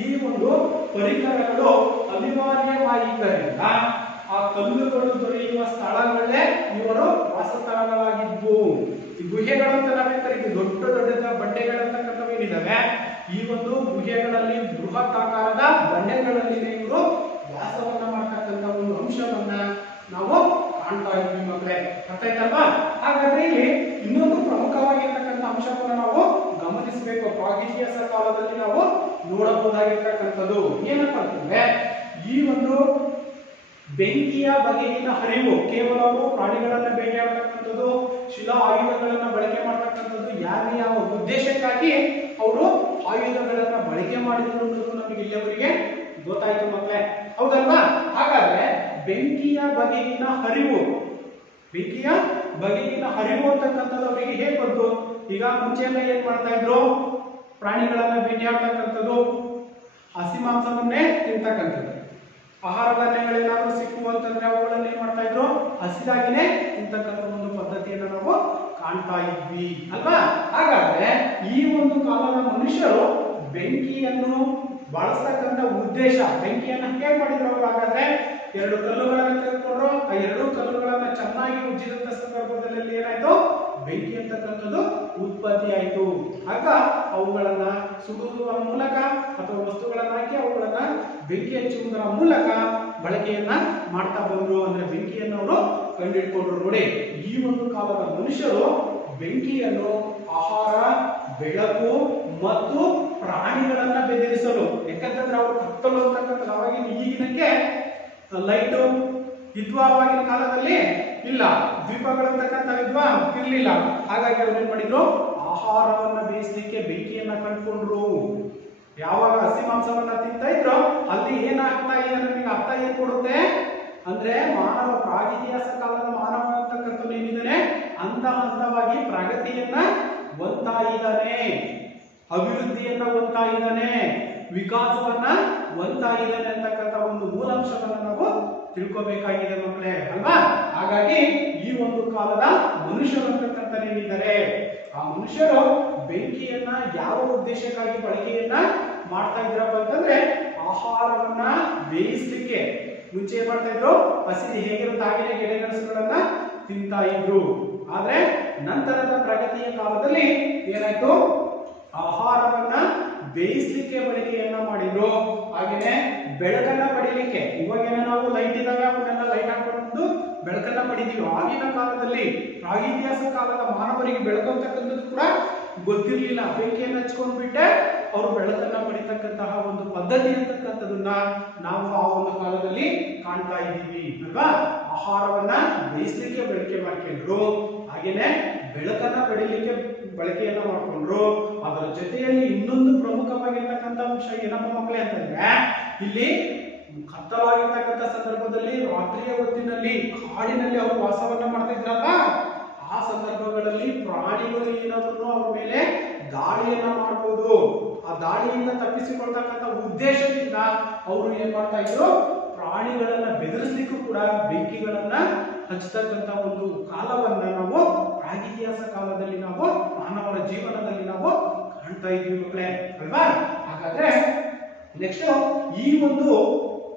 ಈ ಒಂದು ಪರಿಕರಗಳು ಅನಿವಾರ್ಯವಾಗಿದ್ದರಿಂದ ಆ ಕಲ್ಲುಗಳು ದೊರೆಯುವ ಸ್ಥಳಗಳೇ ಇವರು ವಾಸಸ್ಥಳಗಳಾಗಿದ್ವು. ಈ ಗುಹೆಗಳು ಅಂತ ನಾವೇ ಕರಿತೀವಿ, ದೊಡ್ಡ ದೊಡ್ಡ ಬಂಡೆಗಳಂತಕ್ಕಂಥವೇನಿದ್ದಾವೆ, ಈ ಒಂದು ಗುಹೆಗಳಲ್ಲಿ ಬೃಹತ್ ಆಕಾರದ ಬಂಡೆಗಳಲ್ಲಿ ಇವರು ವಾಸವನ್ನ ಮಾಡ್ತಕ್ಕಂಥ ಒಂದು ಅಂಶವನ್ನ ನಾವು ಕಾಣ್ತಾ ಇದ್ವಿ ಮಕ್ಕಳೇ. ಅರ್ಥ ಆಯ್ತಲ್ವಾ. ಹಾಗಾದ್ರೆ ಇಲ್ಲಿ ಇನ್ನೊಂದು ಪ್ರಮುಖವಾಗಿರ್ತಕ್ಕಂಥ ಅಂಶವನ್ನು ನಾವು ಗಮನಿಸಬೇಕು, ಪ್ರಾಗಿತ್ಯಾಸ ಕಾಲದಲ್ಲಿ ನಾವು ನೋಡಬಹುದಾಗಿರ್ತಕ್ಕಂಥದ್ದು ಏನಪ್ಪ ಅಂತಂದ್ರೆ, ಈ ಒಂದು ಬೆಂಕಿಯ ಬಗೆಗಿನ ಹರಿವು, ಕೇವಲ ಅವರು ಪ್ರಾಣಿಗಳನ್ನ ಬೇಟೆಯಾಡ್ತಕ್ಕಂಥದ್ದು, ಶಿಲಾ ಆಯುಧಗಳನ್ನ ಬಳಕೆ ಮಾಡ್ತಕ್ಕಂಥದ್ದು, ಯಾವ ಉದ್ದೇಶಕ್ಕಾಗಿ ಅವರು ಆಯುಧಗಳನ್ನ ಬಳಕೆ ಮಾಡಿದ್ರು ಅನ್ನೋದು ನಮಗೆ ಇಲ್ಲಿಯವರೆಗೆ ಗೊತ್ತಾಯ್ತು ಮಕ್ಕಳೇ, ಹೌದಲ್ವಾ. ಹಾಗಾದ್ರೆ ಬೆಂಕಿಯ ಬಗೆಗಿನ ಹರಿವು ಅಂತಕ್ಕಂಥದ್ದು ಅವರಿಗೆ ಹೇಗೆ ಬಂತು. ಈಗ ಮುಂಚೆ ಎಲ್ಲ ಏನ್ ಮಾಡ್ತಾ ಇದ್ರು, ಪ್ರಾಣಿಗಳನ್ನ ಬೇಟೆಯಾಡ್ತಕ್ಕಂಥದ್ದು, ಹಸಿ ಮಾಂಸವನ್ನೇ ತಿಂತಕ್ಕಂಥದ್ದು, ಆಹಾರ ಧಾನ್ಯಗಳೇನಾದ್ರೂ ಸಿಕ್ಕು ಅಂತಂದ್ರೆ ಅವುಗಳನ್ನ ಏನ್ ಮಾಡ್ತಾ ಇದ್ರು, ಹಸಿದಾಗಿನೇ ತಿಂತಕ್ಕಂಥ ಒಂದು ಪದ್ಧತಿಯನ್ನು ನಾವು ಕಾಣ್ತಾ ಇದ್ವಿ ಅಲ್ವಾ. ಹಾಗಾದ್ರೆ ಈ ಒಂದು ಕಾಲದ ಮನುಷ್ಯರು ಬೆಂಕಿಯನ್ನು ಬಳಸ್ತಕ್ಕಂಥ ಉದ್ದೇಶ, ಬೆಂಕಿಯನ್ನ ಹೇಗೆ ಮಾಡಿದ್ರು ಅವರು. ಹಾಗಾದ್ರೆ ಎರಡು ಕಲ್ಲುಗಳನ್ನ ತೆಗೆದುಕೊಂಡ್ರು, ಆ ಎರಡು ಕಲ್ಲುಗಳನ್ನ ಚೆನ್ನಾಗಿ ಉಜ್ಜಿದಂತ ಸಂದರ್ಭದಲ್ಲಿ ಏನಾಯ್ತು, ಬೆಂಕಿ ಅಂತಕ್ಕಂಥದ್ದು ಉತ್ಪತ್ತಿ ಆಯ್ತು. ಆಗ ಅವುಗಳನ್ನ ಸುಡುವುದರ ಮೂಲಕ ಅಥವಾ ವಸ್ತುಗಳನ್ನ ಹಾಕಿ ಅವುಗಳನ್ನ ಬೆಂಕಿ ಹಚ್ಚುವುದರ ಮೂಲಕ ಬಳಕೆಯನ್ನ ಮಾಡ್ತಾ ಬಂದ್ರು. ಅಂದ್ರೆ ಬೆಂಕಿಯನ್ನು ಅವರು ಕಂಡುಹಿಡ್ಕೊಂಡ್ರು. ನೋಡಿ, ಈ ಒಂದು ಕಾಲದ ಮನುಷ್ಯರು ಬೆಂಕಿಯನ್ನು ಆಹಾರ, ಬೆಳಕು ಮತ್ತು ಪ್ರಾಣಿಗಳನ್ನ ಬೆದರಿಸಲು, ಯಾಕಂತಂದ್ರೆ ಅವರು ಕತ್ತಲು ಅಂತಕ್ಕಂಥದ್ದು ಅವಾಗಿನ ಈಗಿನಕ್ಕೆ ಲೈಟು ಇದ್ವಾ ಅವಾಗಿನ ಕಾಲದಲ್ಲಿ ಇಲ್ಲ, ದ್ವೀಪಗಳಂತಕ್ಕಂಥ ಇದ್ವಾ ಇರ್ಲಿಲ್ಲ. ಹಾಗಾಗಿ ಅವ್ರು ಏನ್ ಮಾಡಿದ್ರು, ಆಹಾರವನ್ನ ಬೇಯಿಸ್ಲಿಕ್ಕೆ ಬೆಂಕಿಯನ್ನ ಕಂಡುಕೊಂಡ್ರು. ಯಾವಾಗ ಹಸಿ ಮಾಂಸವನ್ನ ತಿಂತಾ ಇದ್ರು ಅಲ್ಲಿ ಏನಾಗ್ತಾ ಇದೆ ನಮಗೆ ಅರ್ಥ ಏನ್ ಕೊಡುತ್ತೆ ಅಂದ್ರೆ, ಮಾನವ ಪ್ರಾಗಿತಿಹಾಸ ಕಾಲದ ಮಾನವ ಅಂತಕ್ಕಂಥದ್ದು ಏನಿದ್ದಾನೆ ಹಂತ ಹಂತವಾಗಿ ಪ್ರಗತಿಯನ್ನ ಹೊಂದ್ತಾ ಇದ್ದಾನೆ, ಅಭಿವೃದ್ಧಿಯನ್ನ ಹೊಂದ್ತಾ ಇದ್ದಾನೆ, ವಿಕಾಸವನ್ನ ಹೊಂದ್ತಾ ಇದ್ದಾನೆ ಅಂತಕ್ಕಂಥ ಒಂದು ಮೂಲಾಂಶವನ್ನ ನಾವು ತಿಳ್ಕೊಬೇಕಾಗಿದೆ ಮಕ್ಕಳೇ, ಅಲ್ವಾ? ಹಾಗಾಗಿ ಈ ಒಂದು ಕಾಲದ ಮನುಷ್ಯರು ಅಂತಕ್ಕಂಥ ಏನಿದ್ದಾರೆ, ಆ ಮನುಷ್ಯರು ಬೆಂಕಿಯನ್ನ ಯಾವ ಉದ್ದೇಶಕ್ಕಾಗಿ ಬಳಕೆಯನ್ನ ಮಾಡ್ತಾ ಇದ್ರಪ್ಪ ಅಂತಂದ್ರೆ, ಆಹಾರವನ್ನ ಬೇಯಿಸ್ಲಿಕ್ಕೆ. ಮುಂಚೆ ಏನ್ ಮಾಡ್ತಾ ಇದ್ರು, ಹಸಿದು ಹೇಗಿರುತ್ತೆ ಹಾಗೆಯೇ ಗೆಳೆಗೆಣಸುಗಳನ್ನ ತಿಂತಾ ಇದ್ರು. ಆದ್ರೆ ನಂತರದ ಪ್ರಗತಿಯ ಕಾಲದಲ್ಲಿ ಏನಾಯ್ತು, ಆಹಾರವನ್ನ ಬೇಯಿಸ್ಲಿಕ್ಕೆ ಬಳಕೆಯನ್ನ ಮಾಡಿದ್ರು. ಹಾಗೇನೆ ಬೆಳಕನ್ನ ಪಡಿಲಿಕ್ಕೆ, ಇವಾಗೇನ ನಾವು ಲೈಟ್ ಇದಾವೆ ಅವನ್ನೆಲ್ಲ ಲೈಟ್ ಹಾಕೊಂಡು ಬೆಳಕನ್ನ ಪಡಿತೀವಿ. ಆಗಿನ ಕಾಲದಲ್ಲಿ ಪ್ರಾಗಿತಿಹಾಸ ಕಾಲದ ಮಾನವರಿಗೆ ಬೆಳಕು ಅಂತಕ್ಕಂಥದ್ದು ಕೂಡ ಗೊತ್ತಿರ್ಲಿಲ್ಲ. ಬೆಂಕಿಯನ್ನು ಹಚ್ಕೊಂಡ್ಬಿಟ್ಟೆ ಅವರು ಬೆಳಕನ್ನ ಪಡಿತಕ್ಕಂತಹ ಒಂದು ಪದ್ಧತಿ ಅಂತಕ್ಕಂಥದನ್ನ ನಾವು ಆ ಒಂದು ಕಾಲದಲ್ಲಿ ಕಾಣ್ತಾ ಇದ್ದೀವಿ, ಅಲ್ವಾ? ಆಹಾರವನ್ನ ಬೇಯಿಸ್ಲಿಕ್ಕೆ ಬಳಕೆ ಮಾಡ್ಕೊಂಡ್ರು, ಹಾಗೇನೆ ಬೆಳಕನ್ನ ಪಡಿಲಿಕ್ಕೆ ಬಳಕೆಯನ್ನ ಮಾಡ್ಕೊಂಡ್ರು. ಅದರ ಜೊತೆಯಲ್ಲಿ ಇನ್ನೊಂದು ಪ್ರಮುಖವಾಗಿರ್ತಕ್ಕಂಥ ಅಂಶ ಏನಪ್ಪ ಮಕ್ಕಳೇ ಅಂತಂದ್ರೆ, ಇಲ್ಲಿ ಕತ್ತಲಾಗಿರ್ತಕ್ಕಂಥ ಸಂದರ್ಭದಲ್ಲಿ ರಾತ್ರಿಯ ಹೊತ್ತಿನಲ್ಲಿ ಕಾಡಿನಲ್ಲಿ ಅವರು ವಾಸವನ್ನ ಮಾಡ್ತಾ ಇದ್ರಲ್ಲ, ಆ ಸಂದರ್ಭಗಳಲ್ಲಿ ಪ್ರಾಣಿಗಳು ಏನಾದ್ರು ಅವ್ರ ಮೇಲೆ ದಾಳಿಯನ್ನ ಮಾಡಬಹುದು. ಆ ದಾಳಿಯಿಂದ ತಪ್ಪಿಸಿಕೊಳ್ತಕ್ಕಂಥ ಉದ್ದೇಶದಿಂದ ಅವರು ಏನ್ ಮಾಡ್ತಾ ಇದ್ರು, ಪ್ರಾಣಿಗಳನ್ನ ಬೆದರಿಸಲಿಕ್ಕೂ ಕೂಡ ಬೆಂಕಿಗಳನ್ನ ಹಚ್ಚತಕ್ಕಂಥ ಒಂದು ಕಾಲವನ್ನ ನಾವು ಪ್ರಾಗಿತಿಹಾಸ ಕಾಲದಲ್ಲಿ ನಾವು ಮಾನವರ ಜೀವನದಲ್ಲಿ ನಾವು ಕಾಣ್ತಾ ಇದ್ವಿ ಮಕ್ಕಳೇ, ಅಲ್ವಾ? ಹಾಗಾದ್ರೆ ನೆಕ್ಸ್ಟ್ ಈ ಒಂದು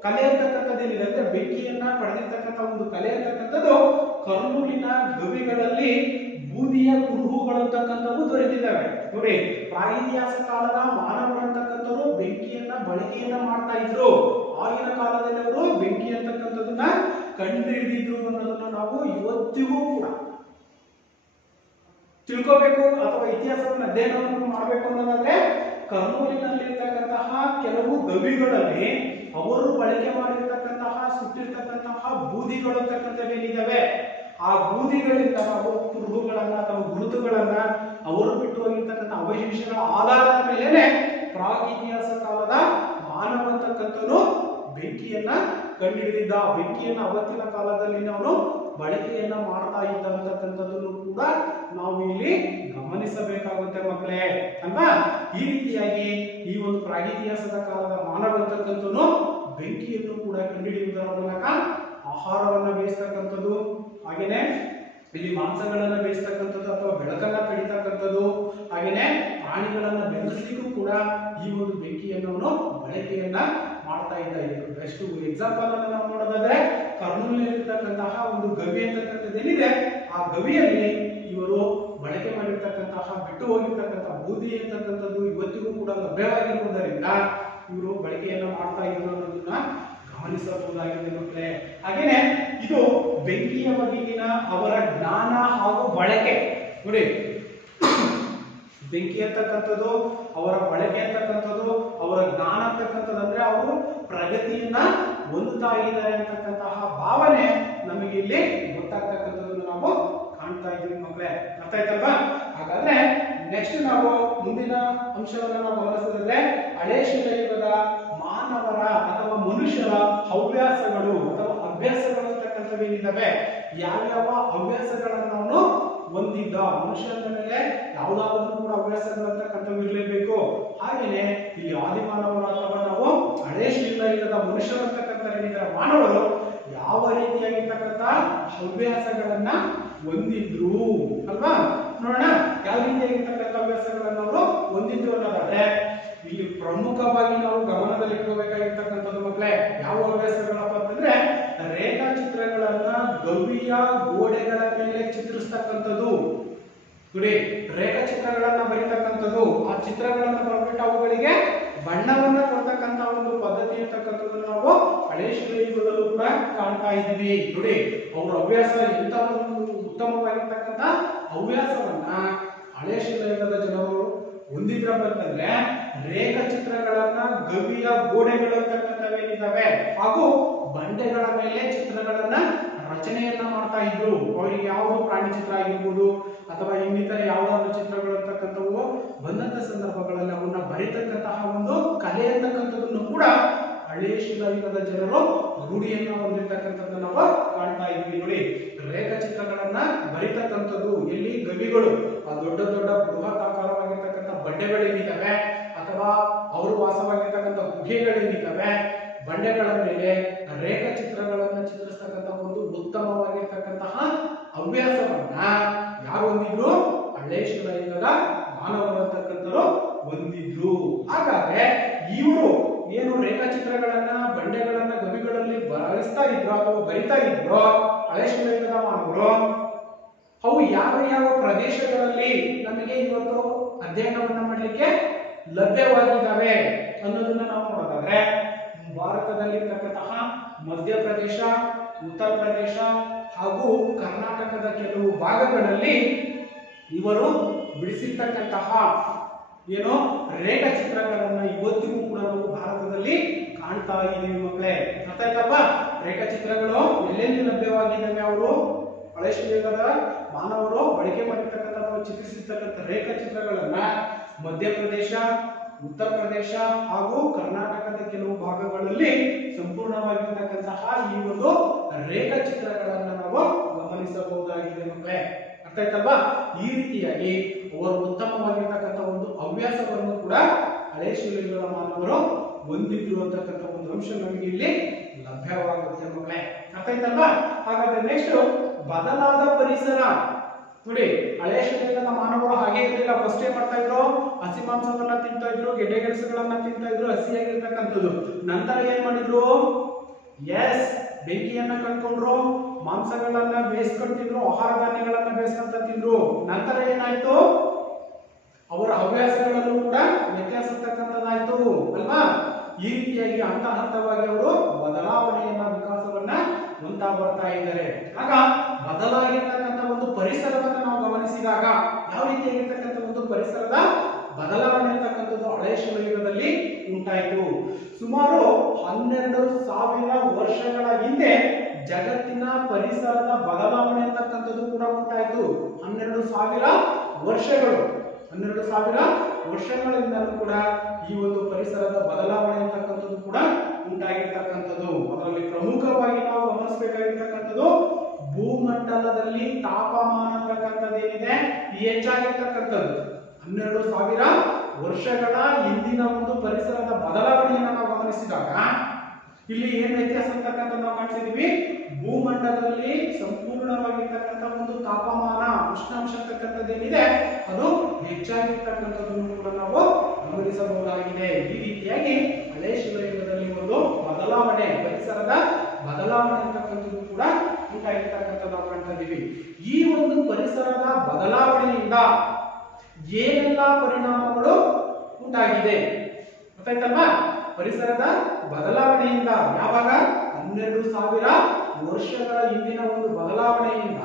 ಕಲೆ ಅಂತಕ್ಕಂಥದ್ದು ಏನಿದೆ ಅಂದ್ರೆ, ಬೆಂಕಿಯನ್ನ ಪಡೆದಿರ್ತಕ್ಕಂಥ ಒಂದು ಕಲೆ ಅಂತಕ್ಕಂಥದ್ದು ಕರ್ನೂಲಿನ ಗವಿಗಳಲ್ಲಿ ಬೂದಿಯ ಕುರುಹುಗಳು ಅಂತಕ್ಕಂಥವು ದೊರೆತಿದ್ದಾವೆ. ನೋಡಿ, ಪ್ರಾಗಿತಿಹಾಸ ಕಾಲದ ಮಾನವರು ಅಂತಕ್ಕಂಥವ್ರು ಬೆಂಕಿಯನ್ನ ಬಳಕೆಯನ್ನ ಮಾಡ್ತಾ ಇದ್ರು. ಆಗಿನ ಕಾಲದಲ್ಲಿ ಅವರು ಬೆಂಕಿ ಅಂತಕ್ಕಂಥದನ್ನ ಕಂಡು ಹಿಡಿದಿದ್ರು ಅನ್ನೋದನ್ನ ನಾವು ಇವತ್ತಿಗೂ ಕೂಡ ತಿಳ್ಕೋಬೇಕು ಅಥವಾ ಇತಿಹಾಸವನ್ನು ಅಧ್ಯಯನವನ್ನು ಮಾಡಬೇಕು ಅನ್ನೋದಾದ್ರೆ, ಕರ್ನೂಲಿನಲ್ಲಿರ್ತಕ್ಕಂತಹ ಕೆಲವು ಗವಿಗಳಲ್ಲಿ ಅವರು ಬಳಕೆ ಮಾಡಿರ್ತಕ್ಕಂತಹ ಸುಟ್ಟಿರ್ತಕ್ಕಂತಹ ಬೂದಿಗಳು ಅಂತಕ್ಕಂಥವೇನಿದ್ದಾವೆ, ಆ ಬೂದಿಗಳಿಂದ ನಾವು ಕುರುಹುಗಳನ್ನ ಅಥವಾ ಗುರುತುಗಳನ್ನ ಅವರು ಬಿಟ್ಟು ಹೋಗಿರ್ತಕ್ಕಂಥ ಅವಶೇಷಗಳ ಆಧಾರದ ಮೇಲೆ ಪ್ರಾಗಿತಿಹಾಸ ಕಾಲದ ಮಾನವ ಅಂತಕ್ಕಂಥನು ಬೆಂಕಿಯನ್ನ ಕಂಡುಹಿಡಿದಿದ್ದ. ಬೆಂಕಿಯನ್ನ ಅವತ್ತಿನ ಕಾಲದಲ್ಲಿ ನಾವು ಬಳಕೆಯನ್ನ ಮಾಡ್ತಾ ಇದ್ದ ಅಂತಕ್ಕಂಥದ್ದನ್ನು ಕೂಡ ನಾವು ಇಲ್ಲಿ ಗಮನಿಸಬೇಕಾಗುತ್ತೆ ಮಕ್ಕಳೇ, ಅಲ್ವಾ? ಈ ರೀತಿಯಾಗಿ ಈ ಒಂದು ಪ್ರಾಗಿತಿಹಾಸದ ಕಾಲದ ಮಾನವ ಅಂತಕ್ಕಂಥನು ಬೆಂಕಿಯನ್ನು ಕೂಡ ಕಂಡುಹಿಡಿಯುವುದರ ಮೂಲಕ ಆಹಾರವನ್ನ ಬೇಯಿಸ್ತಕ್ಕಂಥದ್ದು, ಹಾಗೇನೆ ಇಲ್ಲಿ ಮಾಂಸಗಳನ್ನ ಬೇಯಿಸ್ತಕ್ಕಂಥದ್ದು ಅಥವಾ ಬೆಳಕನ್ನ ಪಡಿತಕ್ಕಂಥದ್ದು, ಹಾಗೇನೆ ಪ್ರಾಣಿಗಳನ್ನ ಬೆದರಿಸಲಿಕ್ಕೂ ಕೂಡ ಈ ಒಂದು ಬೆಂಕಿಯನ್ನು ಬಳಕೆಯನ್ನ ಮಾಡ್ತಾ ಇದ್ದ. ಎಷ್ಟು ಎಕ್ಸಾಂಪಲ್ ಅನ್ನು ನಾವು ನೋಡೋದಾದ್ರೆ, ಕರ್ನೂಲಿನಲ್ಲಿರ್ತಕ್ಕಂತಹ ಒಂದು ಗವಿ ಅಂತಕ್ಕಂಥದ್ದು ಏನಿದೆ, ಆ ಗವಿಯಲ್ಲಿ ಇವರು ಬಳಕೆ ಮಾಡಿರ್ತಕ್ಕಂತಹ ಬಿಟ್ಟು ಹೋಗಿರ್ತಕ್ಕಂತಹ ಬೂದಿ ಅಂತಕ್ಕಂಥದ್ದು ಇವತ್ತಿಗೂ ಕೂಡ ಲಭ್ಯವಾಗಿರುವುದರಿಂದ ಇವರು ಬಳಕೆಯನ್ನ ಮಾಡ್ತಾ ಇದ್ರು ಅನ್ನೋದನ್ನ ಗಮನಿಸಬಹುದಾಗಿದೆ ಮಕ್ಕಳೇ. ಹಾಗೇನೆ ಇದು ಬೆಂಕಿಯ ಬಗೆಗಿನ ಅವರ ಜ್ಞಾನ ಹಾಗೂ ಬಳಕೆ. ನೋಡಿ, ಬೆಂಕಿ ಅಂತಕ್ಕಂಥದ್ದು ಅವರ ಬಳಕೆ ಅಂತಕ್ಕಂಥದ್ದು ಅವರ ಜ್ಞಾನ ಅಂತಕ್ಕಂಥದ್ದು ಅಂದ್ರೆ ಅವರು ಪ್ರಗತಿಯನ್ನ ಹೊಂದುತ್ತಾ ಇದ್ದಾರೆ ಅಂತಕ್ಕಂತಹ ಭಾವನೆ ನಮಗೆ ಇಲ್ಲಿ ಗೊತ್ತಾಗ್ತಕ್ಕಂಥದ್ದನ್ನು ನಾವು ಕಾಣ್ತಾ ಇದ್ದೀವಿ ಮಕ್ಕಳೇ. ಅರ್ಥ ಆಯ್ತಲ್ವಾ? ಹಾಗಾದ್ರೆ ನೆಕ್ಸ್ಟ್ ನಾವು ಮುಂದಿನ ಅಂಶವನ್ನು ನಾವು ಗಮನಿಸೋದಾದ್ರೆ, ಹಳೆ ಶಿಲಾಯುಗದ ಮಾನವರ ಅಥವಾ ಮನುಷ್ಯರ ಹವ್ಯಾಸಗಳು ಅಥವಾ ಅಭ್ಯಾಸಗಳು ಅಂತಕ್ಕಂಥವೇನಿದ್ದಾವೆ, ಯಾವ್ಯಾವ ಹವ್ಯಾಸಗಳನ್ನು ಅವನು ಹೊಂದಿದ್ದ. ಮನುಷ್ಯನ ಮೇಲೆ ಯಾವುದಾದ್ರೂ ಕೂಡ ಹವ್ಯಾಸಗಳು ಅಂತಕ್ಕಂಥವು ಇರಲೇಬೇಕು. ಹಾಗೆಯೇ ಇಲ್ಲಿ ಆದಿಮಾನವರು ಅಥವಾ ನಾವು ಹಳೆ ಶಿಲಾಯುಗದ ಮನುಷ್ಯರು ಅಂತಕ್ಕಂಥ ಏನಿದ್ದಾರೆ ಮಾನವರು ಯಾವ ರೀತಿಯಾಗಿರ್ತಕ್ಕಂಥ ಹವ್ಯಾಸಗಳನ್ನ ಹೊಂದಿದ್ರು ಅಲ್ವಾ? ನೋಡೋಣ, ಯಾವ ರೀತಿಯಾಗಿರ್ತಕ್ಕಂಥ ಹವ್ಯಾಸಗಳನ್ನ ಅವರು ಹೊಂದಿದ್ರು ಅನ್ನೋದಾದ್ರೆ, ಇಲ್ಲಿ ಪ್ರಮುಖವಾಗಿ ನಾವು ಗಮನದಲ್ಲಿಟ್ಕೋಬೇಕಾಗಿರ್ತಕ್ಕಂಥದ್ದು ಮಕ್ಕಳೇ ಯಾವ ಹವ್ಯಾಸಗಳಪ್ಪ ಅಂತಂದ್ರೆ, ರೇಖಾಚಿತ್ರಗಳನ್ನ ಗವಿಯ ಗೋಡೆಗಳ ಮೇಲೆ ಚಿತ್ರಿಸ್ತಕ್ಕಂಥದ್ದು. ನೋಡಿ, ರೇಖಾಚಿತ್ರಗಳನ್ನ ಬರೀತಕ್ಕಂಥದ್ದು, ಆ ಚಿತ್ರಗಳನ್ನ ಬರ್ಬಿಟ್ಟು ಅವುಗಳಿಗೆ ಬಣ್ಣವನ್ನ ಕೊಡ್ತಕ್ಕಂತ ಒಂದು ಪದ್ಧತಿ ಅಂತಕ್ಕಂಥದ್ದನ್ನು ನಾವು ಹಳೆ ಶಿಲಾಯುಗದಲ್ಲೂ ಕೂಡ ಕಾಣ್ತಾ ಇದ್ದೀವಿ. ನೋಡಿ ಅವ್ರ ಹವ್ಯಾಸ ಎಂತ ಒಂದು ಉತ್ತಮವಾಗಿರ್ತಕ್ಕಂಥ ಹವ್ಯಾಸವನ್ನ ಹಳೆ ಶಿಲಾಯುಗದ ಜನರು ಹೊಂದಿದ್ರಪ್ಪ ಅಂತಂದ್ರೆ ರೇಖಾಚಿತ್ರಗಳನ್ನ ಗವಿಯ ಗೋಡೆಗಳು ಅಂತಕ್ಕಂಥವೇನಿದಾವೆ ಹಾಗೂ ಬಂಡೆಗಳ ಮೇಲೆ ಚಿತ್ರಗಳನ್ನ ರಚನೆಯನ್ನ ಮಾಡ್ತಾ ಇದ್ರು. ಅವರಿಗೆ ಯಾವುದು ಪ್ರಾಣಿ ಚಿತ್ರ ಆಗಿರ್ಬೋದು ಅಥವಾ ಇನ್ನಿತರ ಯಾವ್ದಾದ್ರು ಚಿತ್ರಗಳು ಅಂತಕ್ಕಂಥವು ಬಂದಂತ ಸಂದರ್ಭಗಳಲ್ಲಿ ಅವನ್ನ ಬರೀತಕ್ಕಂತಹ ಒಂದು ಕಲೆ ಅಂತಕ್ಕಂಥದ್ದನ್ನು ಕೂಡ ಹಳೆ ಶಿಲಾಯುಗದ ಜನರು ರೂಢಿಯನ್ನ ಹೊಂದಿರ್ತಕ್ಕಂಥದ್ದನ್ನ ನಾವು ಕಾಣ್ತಾ ಇದ್ವಿ. ನೋಡಿ ರೇಖಾಚಿತ್ರಗಳನ್ನ ಬರೀತಕ್ಕಂಥದ್ದು ಎಲ್ಲಿ ಗವಿಗಳು ಆ ದೊಡ್ಡ ದೊಡ್ಡ ಬೃಹತ್ ಆಕಾರವಾಗಿರ್ತಕ್ಕಂಥ ಬಂಡೆಗಳೇನಿದ್ದಾವೆ ಅಥವಾ ಅವರು ವಾಸವಾಗಿರ್ತಕ್ಕಂಥ ಗುಹೆಗಳೇನಿದ್ದಾವೆ ಬಂಡೆಗಳ ಮೇಲೆ ರೇಖಾಚಿತ್ರಗಳನ್ನ ಚಿತ್ರಿಸ್ತಕ್ಕಂಥ ಒಂದು ಉತ್ತಮವಾಗಿರ್ತಕ್ಕಂತಹ ಹವ್ಯಾಸವನ್ನ ಯಾರು ಹೊಂದಿದ್ರು? ಹಳೆ ಶಿಲಾಯುಗದ ಮಾನವರು ಅಂತಕ್ಕಂಥವ್ರು ಹೊಂದಿದ್ರು. ಹಾಗಾದ್ರೆ ಇವರು ಏನು ರೇಖಾಚಿತ್ರಗಳನ್ನ ಬಂಡೆಗಳನ್ನ ಗವಿಗಳಲ್ಲಿ ಬರೆಸ್ತಾ ಇದ್ರು ಅಥವಾ ಬರಿತಾ ಇದ್ರು ಹಳೆ ಶಿಲಾಯುಗದ ಮಾನವರು, ಅವು ಯಾವ ಯಾವ ಪ್ರದೇಶಗಳಲ್ಲಿ ನಮಗೆ ಇವತ್ತು ಅಧ್ಯಯನವನ್ನ ಮಾಡಲಿಕ್ಕೆ ಲಭ್ಯವಾಗಿದ್ದಾವೆ ಅನ್ನೋದನ್ನ ನಾವು ನೋಡೋದಾದ್ರೆ ಭಾರತದಲ್ಲಿರ್ತಕ್ಕಂತಹ ಮಧ್ಯಪ್ರದೇಶ, ಉತ್ತರ ಪ್ರದೇಶ ಹಾಗೂ ಕರ್ನಾಟಕದ ಕೆಲವು ಭಾಗಗಳಲ್ಲಿ ಇವರು ಬಿಡಿಸಿರ್ತಕ್ಕಂತಹ ಏನೋ ರೇಖಾಚಿತ್ರಗಳನ್ನ ಇವತ್ತಿಗೂ ಕೂಡ ನಾವು ಭಾರತದಲ್ಲಿ ಕಾಣ್ತಾ ಇದ್ದೀವಿ ಮಕ್ಕಳೇ. ಅರ್ಥ ಆಯ್ತಪ್ಪ? ರೇಖಾಚಿತ್ರಗಳು ಎಲ್ಲೆಲ್ಲಿ ಲಭ್ಯವಾಗಿದ್ದಾವೆ ಅವರು ಹಳೆ ಶಿಲಾಯುಗದ ಮಾನವರು ಬಳಕೆ ಮಾಡಿರ್ತಕ್ಕಂಥ ಚಿತ್ರಿಸಿರ್ತಕ್ಕಂಥ ರೇಖಾಚಿತ್ರಗಳನ್ನ ಮಧ್ಯಪ್ರದೇಶ, ಉತ್ತರ ಪ್ರದೇಶ ಹಾಗೂ ಕರ್ನಾಟಕದ ಕೆಲವು ಭಾಗಗಳಲ್ಲಿ ಸಂಪೂರ್ಣವಾಗಿರ್ತಕ್ಕಂತಹ ಈ ಒಂದು ರೇಖಾಚಿತ್ರಗಳನ್ನ ನಾವು ಗಮನಿಸಬಹುದಾಗಿದೆ ಮಕ್ಕಳೇ. ಅರ್ಥ ಆಯ್ತಲ್ವಾ? ಈ ರೀತಿಯಾಗಿ ಅವರು ಉತ್ತಮವಾಗಿರ್ತಕ್ಕಂಥ ಒಂದು ಹವ್ಯಾಸವನ್ನು ಕೂಡ ಹಳೆ ಶಿಲಾಯುಗದ ಮಾನವರು ಹೊಂದಿದ್ರು ಅಂತಕ್ಕಂಥ ಒಂದು ಅಂಶ ನಮಗೆ ಇಲ್ಲಿ ಲಭ್ಯವಾಗುತ್ತೆ ಮಕ್ಕಳೇ. ಅರ್ಥ ಆಯ್ತಲ್ವಾ? ಹಾಗಾದ್ರೆ ನೆಕ್ಸ್ಟ್ ಬದಲಾದ ಪರಿಸರ. ನೋಡಿ ಹಳೆ ಶಿಲಾಯುಗದ ಮಾನವರು ಹಾಗೆ ಇರಲಿಲ್ಲ. ಫಸ್ಟ್ ಏನ್ ಮಾಡ್ತಾ ಇದ್ರು? ಹಸಿ ಮಾಂಸವನ್ನ ತಿಂತಾ ಇದ್ರು, ಗೆಡ್ಡೆ ಗೆಣಸುಗಳನ್ನ ತಿಂತಾ ಇದ್ರು, ಹಸಿಯಾಗಿರ್ತಕ್ಕಂಥದ್ದು. ನಂತರ ಏನ್ ಮಾಡಿದ್ರು? ಎಸ್, ಬೆಂಕಿಯನ್ನ ಕಟ್ಕೊಂಡ್ರು, ಮಾಂಸಗಳನ್ನ ಬೇಯಿಸ್ಕೊಳ್ತಿದ್ರು, ಆಹಾರ ಧಾನ್ಯಗಳನ್ನ ಬೇಯಿಸ್ಕೊಂತ ತಿಂದ್ರು. ನಂತರ ಏನಾಯ್ತು? ಅವರ ಹವ್ಯಾಸಗಳಲ್ಲೂ ಕೂಡ ವ್ಯತ್ಯಾಸ ಇರ್ತಕ್ಕಂಥದ್ದಾಯ್ತು ಅಲ್ವಾ? ಈ ರೀತಿಯಾಗಿ ಹಂತ ಹಂತವಾಗಿ ಅವರು ಬದಲಾವಣೆಯನ್ನ ವಿಕಾಸವನ್ನ ಹೊಂದ್ತಾ ಬರ್ತಾ ಇದ್ದಾರೆ. ಆಗ ಬದಲಾಗಿರ್ತಕ್ಕಂಥ ಒಂದು ಪರಿಸರವನ್ನ ನಾವು ಗಮನಿಸಿದಾಗ ಯಾವ ರೀತಿಯಾಗಿರ್ತಕ್ಕಂಥ ಒಂದು ಪರಿಸರದ ಬದಲಾವಣೆ ಅಂತಕ್ಕಂಥದ್ದು ಹಳೆ ಶಿಲಾಯುಗದಲ್ಲಿ ಉಂಟಾಯಿತು. ಸುಮಾರು 12,000 ವರ್ಷಗಳ ಹಿಂದೆ ಜಗತ್ತಿನ ಪರಿಸರದ ಬದಲಾವಣೆ ಅಂತಕ್ಕಂಥದ್ದು ಕೂಡ ಉಂಟಾಯಿತು. 12,000 ವರ್ಷಗಳು, 12,000 ವರ್ಷಗಳಿಂದಲೂ ಕೂಡ ಈ ಒಂದು ಪರಿಸರದ ಬದಲಾವಣೆ ಅಂತಕ್ಕಂಥದ್ದು ಕೂಡ ಉಂಟಾಗಿರ್ತಕ್ಕಂಥದ್ದು. ಅದರಲ್ಲಿ ಪ್ರಮುಖವಾಗಿ ನಾವು ಗಮನಿಸಬೇಕಾಗಿರ್ತಕ್ಕಂಥದ್ದು ಭೂಮಂಡಲದಲ್ಲಿ ತಾಪಮಾನ ಅಂತಕ್ಕಂಥದ್ದು ಏನಿದೆ ಹೆಚ್ಚಾಗಿರ್ತಕ್ಕಂಥದ್ದು. 12,000 ವರ್ಷಗಳ ಹಿಂದಿನ ಒಂದು ಪರಿಸರದ ಬದಲಾವಣೆಯನ್ನು ನಾವು ಗಮನಿಸಿದಾಗ ಇಲ್ಲಿ ಏನ್ ವ್ಯತ್ಯಾಸ ಅಂತಕ್ಕಂಥ ನಾವು ಕಾಣಿಸಿದೀವಿ. ಭೂಮಂಡಲದಲ್ಲಿ ಸಂಪೂರ್ಣವಾಗಿರ್ತಕ್ಕಂಥ ಒಂದು ತಾಪಮಾನ, ಉಷ್ಣಾಂಶ ಅಂತಕ್ಕಂಥದ್ದೇನಿದೆ ಅದು ಹೆಚ್ಚಾಗಿರ್ತಕ್ಕಂಥದ್ದನ್ನು ಕೂಡ ನಾವು ಗಮನಿಸಬಹುದಾಗಿದೆ. ಈ ರೀತಿಯಾಗಿ ಹಳೆ ಶಿಲಾಯುಗದಲ್ಲಿ ಒಂದು ಬದಲಾವಣೆ, ಪರಿಸರದ ಬದಲಾವಣೆ ಅಂತಕ್ಕಂಥದ್ದು ಕೂಡ ಉಂಟಾಗಿರ್ತಕ್ಕಂಥದ್ದು ನಾವು ಕಾಣ್ತಾ ಇದೀವಿ. ಈ ಒಂದು ಪರಿಸರದ ಬದಲಾವಣೆಯಿಂದ ಏನೆಲ್ಲ ಪರಿಣಾಮಗಳು ಉಂಟಾಗಿದೆ ಗೊತ್ತಾಯ್ತಲ್ವಾ? ಪರಿಸರದ ಬದಲಾವಣೆಯಿಂದ ಯಾವಾಗ 12,000 ವರ್ಷಗಳ ಹಿಂದಿನ ಒಂದು ಬದಲಾವಣೆಯಿಂದ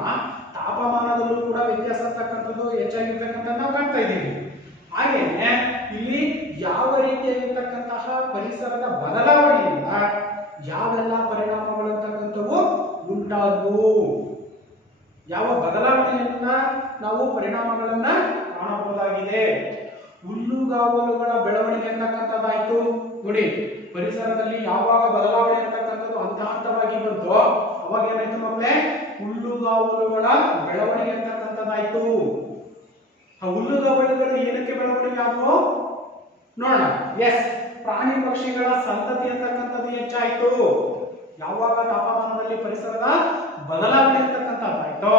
ತಾಪಮಾನದಲ್ಲೂ ಕೂಡ ವ್ಯತ್ಯಾಸ ಅಂತಕ್ಕಂಥದ್ದು ಹೆಚ್ಚಾಗಿರ್ತಕ್ಕಂಥದ್ದು ನಾವು ಕಾಣ್ತಾ ಇದ್ದೀವಿ. ಹಾಗೇನೆ ಇಲ್ಲಿ ಯಾವ ರೀತಿಯಾಗಿರ್ತಕ್ಕಂತಹ ಪರಿಸರದ ಬದಲಾವಣೆಯಿಂದ ಯಾವೆಲ್ಲ ಪರಿಣಾಮಗಳು ಅಂತಕ್ಕಂಥವು ಉಂಟಾದವು, ಯಾವ ಬದಲಾವಣೆಯನ್ನ ನಾವು ಪರಿಣಾಮಗಳನ್ನ ಕಾಣಬಹುದಾಗಿದೆ. ಹುಲ್ಲುಗಾವಲುಗಳ ಬೆಳವಣಿಗೆ ಅಂತಕ್ಕಂಥದ್ದಾಯ್ತು. ನೋಡಿ ಪರಿಸರದಲ್ಲಿ ಯಾವಾಗ ಬದಲಾವಣೆ ಅಂತಕ್ಕಂಥದ್ದು ಹಂತ ಹಂತವಾಗಿ ಬಂತು ಅವಾಗ ಏನಾಯ್ತು ಮಕ್ಕಳೇ? ಹುಲ್ಲುಗಾವಲುಗಳ ಬೆಳವಣಿಗೆ ಅಂತಕ್ಕಂಥದ್ದಾಯ್ತು. ಆ ಹುಲ್ಲುಗಾವಲುಗಳು ಏನಕ್ಕೆ ಬೆಳವಣಿಗೆ ಆದವು ನೋಡೋಣ. ಎಸ್, ಪ್ರಾಣಿ ಪಕ್ಷಿಗಳ ಸಂತತಿ ಅಂತಕ್ಕಂಥದ್ದು ಹೆಚ್ಚಾಯ್ತು. ಯಾವಾಗ ತಾಪಮಾನದಲ್ಲಿ ಪರಿಸರದ ಬದಲಾವಣೆ ಅಂತಕ್ಕಂಥದ್ದಾಯ್ತು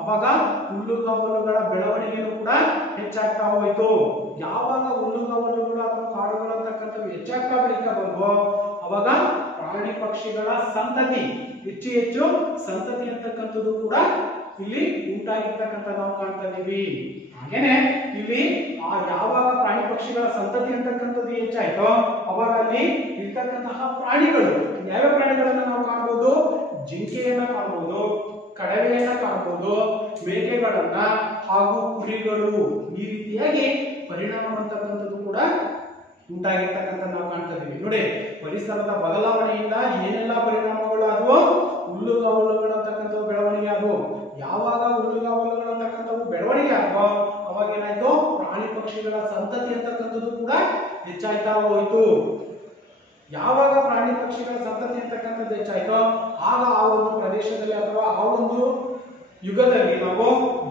ಅವಾಗ ಹುಲ್ಲುಗಾವಲುಗಳ ಬೆಳವಣಿಗೆನೂ ಕೂಡ ಹೆಚ್ಚಾಗ್ತಾ ಹೋಯ್ತು. ಯಾವಾಗ ಹುಲ್ಲುಗಾವಲುಗಳು ಅಥವಾ ಕಾಡುಗಳು ಅಂತಕ್ಕಂಥವು ಹೆಚ್ಚಾಗ್ತಾ ಬೆಳೀತಾ ಬಂದ್ವು ಅವಾಗ ಪ್ರಾಣಿ ಪಕ್ಷಿಗಳ ಸಂತತಿ ಹೆಚ್ಚು ಸಂತತಿ ಅಂತಕ್ಕಂಥದ್ದು ಕೂಡ ಇಲ್ಲಿ ಉಂಟಾಗಿರ್ತಕ್ಕಂಥ ನಾವು ಕಾಣ್ತಾ ಇದೀವಿ. ಹಾಗೇನೆ ಇಲ್ಲಿ ಯಾವಾಗ ಪ್ರಾಣಿ ಪಕ್ಷಿಗಳ ಸಂತತಿ ಅಂತಕ್ಕಂಥದ್ದು ಹೆಚ್ಚಾಯ್ತೋ ಅವಾಗ ಅಲ್ಲಿ ಇರ್ತಕ್ಕಂತಹ ಪ್ರಾಣಿಗಳು ಯಾವ್ಯಾವ ಪ್ರಾಣಿಗಳನ್ನ ನಾವು ಕಾಣಬಹುದು? ಜಿಂಕೆಯನ್ನ ಕಾಣಬಹುದು, ಕಡವೆಯನ್ನ ಕಾಣಬಹುದು, ಮೇಕೆಗಳನ್ನ ಹಾಗೂ ಕುರಿಗಳು. ಈ ರೀತಿಯಾಗಿ ಪರಿಣಾಮ ಅಂತಕ್ಕಂಥದ್ದು ಕೂಡ ಉಂಟಾಗಿರ್ತಕ್ಕಂಥ ನಾವು ಕಾಣ್ತಾ ಇದೀವಿ. ನೋಡಿ, ಪರಿಸರದ ಬದಲಾವಣೆಯಿಂದ ಏನೆಲ್ಲ ಪರಿಣಾಮಗಳು ಆದವು? ಹುಲ್ಲುಗಾವಲುಗಳು ಅಂತಕ್ಕಂಥವು ಬೆಳವಣಿಗೆ ಆದವು. ಯಾವಾಗ ಹುಲ್ಲುಗಾವಲುಗಳು ಅಂತಕ್ಕಂಥವು ಬೆಳವಣಿಗೆ ಆದವು ಅವಾಗ ಏನಾಯ್ತು? ಪ್ರಾಣಿ ಪಕ್ಷಿಗಳ ಸಂತತಿ ಅಂತಕ್ಕಂಥದ್ದು ಕೂಡ ಹೆಚ್ಚಾಯ್ತಾ ಹೋಯಿತು. ಯಾವಾಗ ಪ್ರಾಣಿ ಪಕ್ಷಿಗಳ ಸಂತತಿ ಅಂತಕ್ಕಂಥದ್ದು ಹೆಚ್ಚಾಯ್ತೋ ಆಗ ಆ ಒಂದು ಪ್ರದೇಶದಲ್ಲಿ ಅಥವಾ ಆ ಒಂದು ಯುಗದಲ್ಲಿ ನಾವು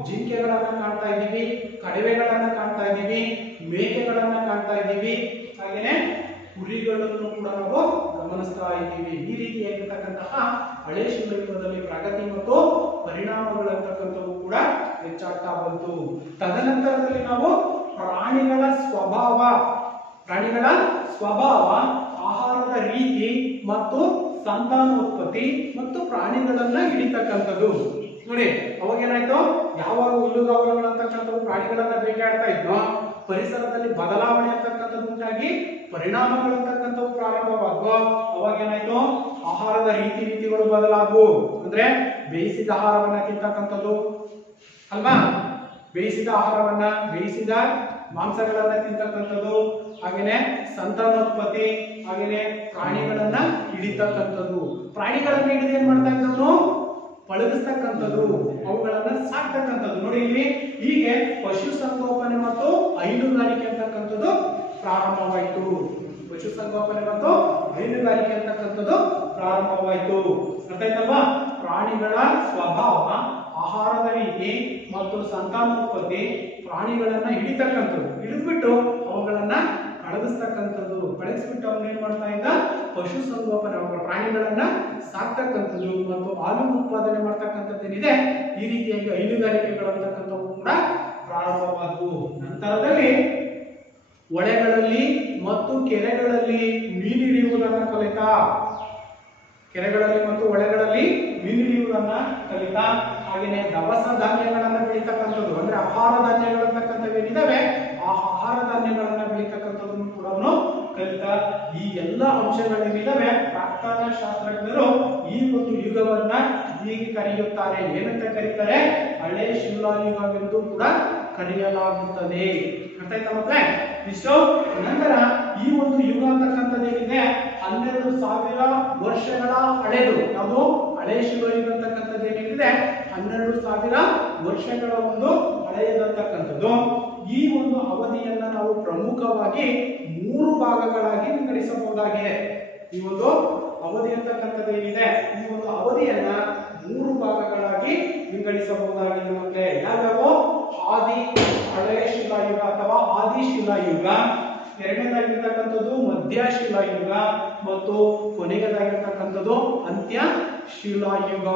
ಜಿಂಕೆಗಳನ್ನ ಕಾಣ್ತಾ ಇದ್ದೀವಿ, ಕಡವೆಗಳನ್ನ ಕಾಣ್ತಾ ಇದ್ದೀವಿ, ಮೇಕೆಗಳನ್ನ ಕಾಣ್ತಾ ಇದ್ದೀವಿ, ಹಾಗೇನೆ ಕುರಿಗಳನ್ನು ಕೂಡ ನಾವು ಗಮನಿಸ್ತಾ ಇದ್ದೀವಿ. ಈ ರೀತಿಯಾಗಿರ್ತಕ್ಕಂತಹ ಹಳೆ ಶಿಲಾಯುಗದಲ್ಲಿ ಪ್ರಗತಿ ಮತ್ತು ಪರಿಣಾಮಗಳಂತಕ್ಕಂಥವು ಕೂಡ ಹೆಚ್ಚಾಗ್ತಾ ಬಂತು. ತದನಂತರದಲ್ಲಿ ನಾವು ಪ್ರಾಣಿಗಳ ಸ್ವಭಾವ, ಆಹಾರದ ರೀತಿ ಮತ್ತು ಸಂತಾನೋತ್ಪತ್ತಿ ಮತ್ತು ಪ್ರಾಣಿಗಳನ್ನ ಹಿಡಿತಕ್ಕಂಥದ್ದು. ನೋಡಿ, ಅವಾಗ ಏನಾಯ್ತು? ಯಾವಾಗ ಹುಲ್ಲುಗಾವಲುಗಳು ಅಂತಕ್ಕಂಥವು ಪ್ರಾಣಿಗಳನ್ನ ಬೇಟೆಯಾಡ್ತಾ ಇದ್ನೋ ಪರಿಸರದಲ್ಲಿ ಬದಲಾವಣೆ ಅಂತಕ್ಕಂಥದ್ದು ಉಂಟಾಗಿ ಪರಿಣಾಮಗಳು ಅಂತಕ್ಕಂಥವು ಪ್ರಾರಂಭವಾದವು. ಅವಾಗ ಏನಾಯ್ತು? ಆಹಾರದ ರೀತಿಗಳು ಬದಲಾದವು. ಅಂದ್ರೆ ಬೇಯಿಸಿದ ಆಹಾರವನ್ನ ತಿಂತಕ್ಕಂಥದ್ದು ಅಲ್ವಾ? ಬೇಯಿಸಿದ ಮಾಂಸಗಳನ್ನ ತಿಂತಕ್ಕಂಥದ್ದು, ಹಾಗೇನೆ ಸಂತಾನೋತ್ಪತ್ತಿ, ಹಾಗೇನೆ ಪ್ರಾಣಿಗಳನ್ನ ಹಿಡಿತಕ್ಕಂಥದ್ದು. ಪ್ರಾಣಿಗಳನ್ನ ಹಿಡಿದು ಏನ್ ಮಾಡ್ತಾ ಇದ್ದವನು? ಪಳಗಿಸ್ತಕ್ಕಂಥದ್ದು, ಅವುಗಳನ್ನ ಸಾಕ್ತಕ್ಕಂಥದ್ದು. ನೋಡಿ, ಇಲ್ಲಿ ಹೀಗೆ ಪಶು ಸಂಗೋಪನೆ ಮತ್ತು ಹೈನುಗಾರಿಕೆ ಅಂತಕ್ಕಂಥದ್ದು ಪ್ರಾರಂಭವಾಯಿತು. ಪಶು ಸಂಗೋಪನೆ ಮತ್ತು ಹೈನುಗಾರಿಕೆ ಅಂತಕ್ಕಂಥದ್ದು ಪ್ರಾರಂಭವಾಯಿತು. ಅರ್ಥ ಆಯ್ತಲ್ವಾ? ಪ್ರಾಣಿಗಳ ಸ್ವಭಾವ, ಆಹಾರದ ರೀತಿ ಮತ್ತು ಸಂತಾನೋತ್ಪತ್ತಿ, ಪ್ರಾಣಿಗಳನ್ನ ಹಿಡಿತಕ್ಕಂಥದ್ದು, ಹಿಡಿದ್ಬಿಟ್ಟು ಅವುಗಳನ್ನ ಪಳಗಿಸ್ಬಿಟ್ಟು ಅವ್ನು ಏನ್ ಮಾಡ್ತಾ ಇದ್ದ? ಪಶು ಸಂಗೋಪನೆ, ಅವುಗಳ ಪ್ರಾಣಿಗಳನ್ನ ಸಾಕ್ತಕ್ಕಂಥದ್ದು ಮತ್ತು ಹಾಲು ಉತ್ಪಾದನೆ ಮಾಡ್ತಕ್ಕಂಥದ್ದೇನಿದೆ ಈ ರೀತಿಯಾಗಿ ಹೈನುಗಾರಿಕೆಗಳು ಅಂತಕ್ಕಂಥವು ಕೂಡ ಪ್ರಾರಂಭವಾದವು. ನಂತರದಲ್ಲಿ ಹೊಳೆಗಳಲ್ಲಿ ಮತ್ತು ಕೆರೆಗಳಲ್ಲಿ ಮೀನು ಹಿಡಿಯುವುದನ್ನ ಕಲಿತಾ, ಹಾಗೇನೆ ದವಸ ಧಾನ್ಯಗಳನ್ನ ಬೆಳೀತಕ್ಕಂಥದ್ದು, ಅಂದ್ರೆ ಆಹಾರ ಧಾನ್ಯಗಳು ಅಂತಕ್ಕಂಥವೇನಿದಾವೆ ಆ ಆಹಾರ ಧಾನ್ಯಗಳನ್ನ ಬೆಳೀತಕ್ಕಂಥದ್ದನ್ನು ಕೂಡ ಅವನು ಕಲಿತ. ಈ ಎಲ್ಲ ಅಂಶಗಳೇನಿದಾವೆ ಪ್ರಾಕ್ತನ ಶಾಸ್ತ್ರಜ್ಞರು ಈ ಒಂದು ಯುಗವನ್ನ ಹೀಗೆ ಕರೆಯುತ್ತಾರೆ. ಏನಂತ ಕರೀತಾರೆ? ಹಳೆ ಶಿಲಾಯುಗವೆಂದು ಕೂಡ ಕರೆಯಲಾಗುತ್ತದೆ. ಅರ್ಥ ಆಯ್ತಾ ಮಕ್ಕಳೇ? ಇಷ್ಟು ನಂತರ ಈ ಒಂದು ಯುಗ ಅಂತಕ್ಕಂಥದ್ದೇನಿದೆ 12,000 ವರ್ಷಗಳ ಹಳೆದು. ಅದು ಹಳೆ ಶಿಲಾಯುಗ ಅಂತಕ್ಕಂಥದ್ದೇನಿದೆ 12,000 ವರ್ಷಗಳ ಒಂದು ಹಳೆಯದಂತಕ್ಕಂಥದ್ದು. ಈ ಒಂದು ಅವಧಿಯನ್ನ ನಾವು ಪ್ರಮುಖವಾಗಿ 3 ಭಾಗಗಳಾಗಿ ವಿಂಗಡಿಸಬಹುದಾಗಿದೆ. ಈ ಒಂದು ಅವಧಿ ಅಂತಕ್ಕಂಥದ್ದೇನಿದೆ ಈ ಒಂದು ಅವಧಿಯನ್ನ 3 ಭಾಗಗಳಾಗಿ ವಿಂಗಡಿಸಬಹುದಾಗಿದೆ. ಮತ್ತೆ ಯಾವ್ಯಾವು? ಹಳೆಯ ಶಿಲಾಯುಗ ಅಥವಾ ಆದಿ ಶಿಲಾಯುಗ, ಎರಡನೇದಾಗಿರ್ತಕ್ಕಂಥದ್ದು ಮಧ್ಯ ಶಿಲಾಯುಗ ಮತ್ತು ಕೊನೆಯದಾಗಿರ್ತಕ್ಕಂಥದ್ದು ಅಂತ್ಯ ಶಿಲಾಯುಗ.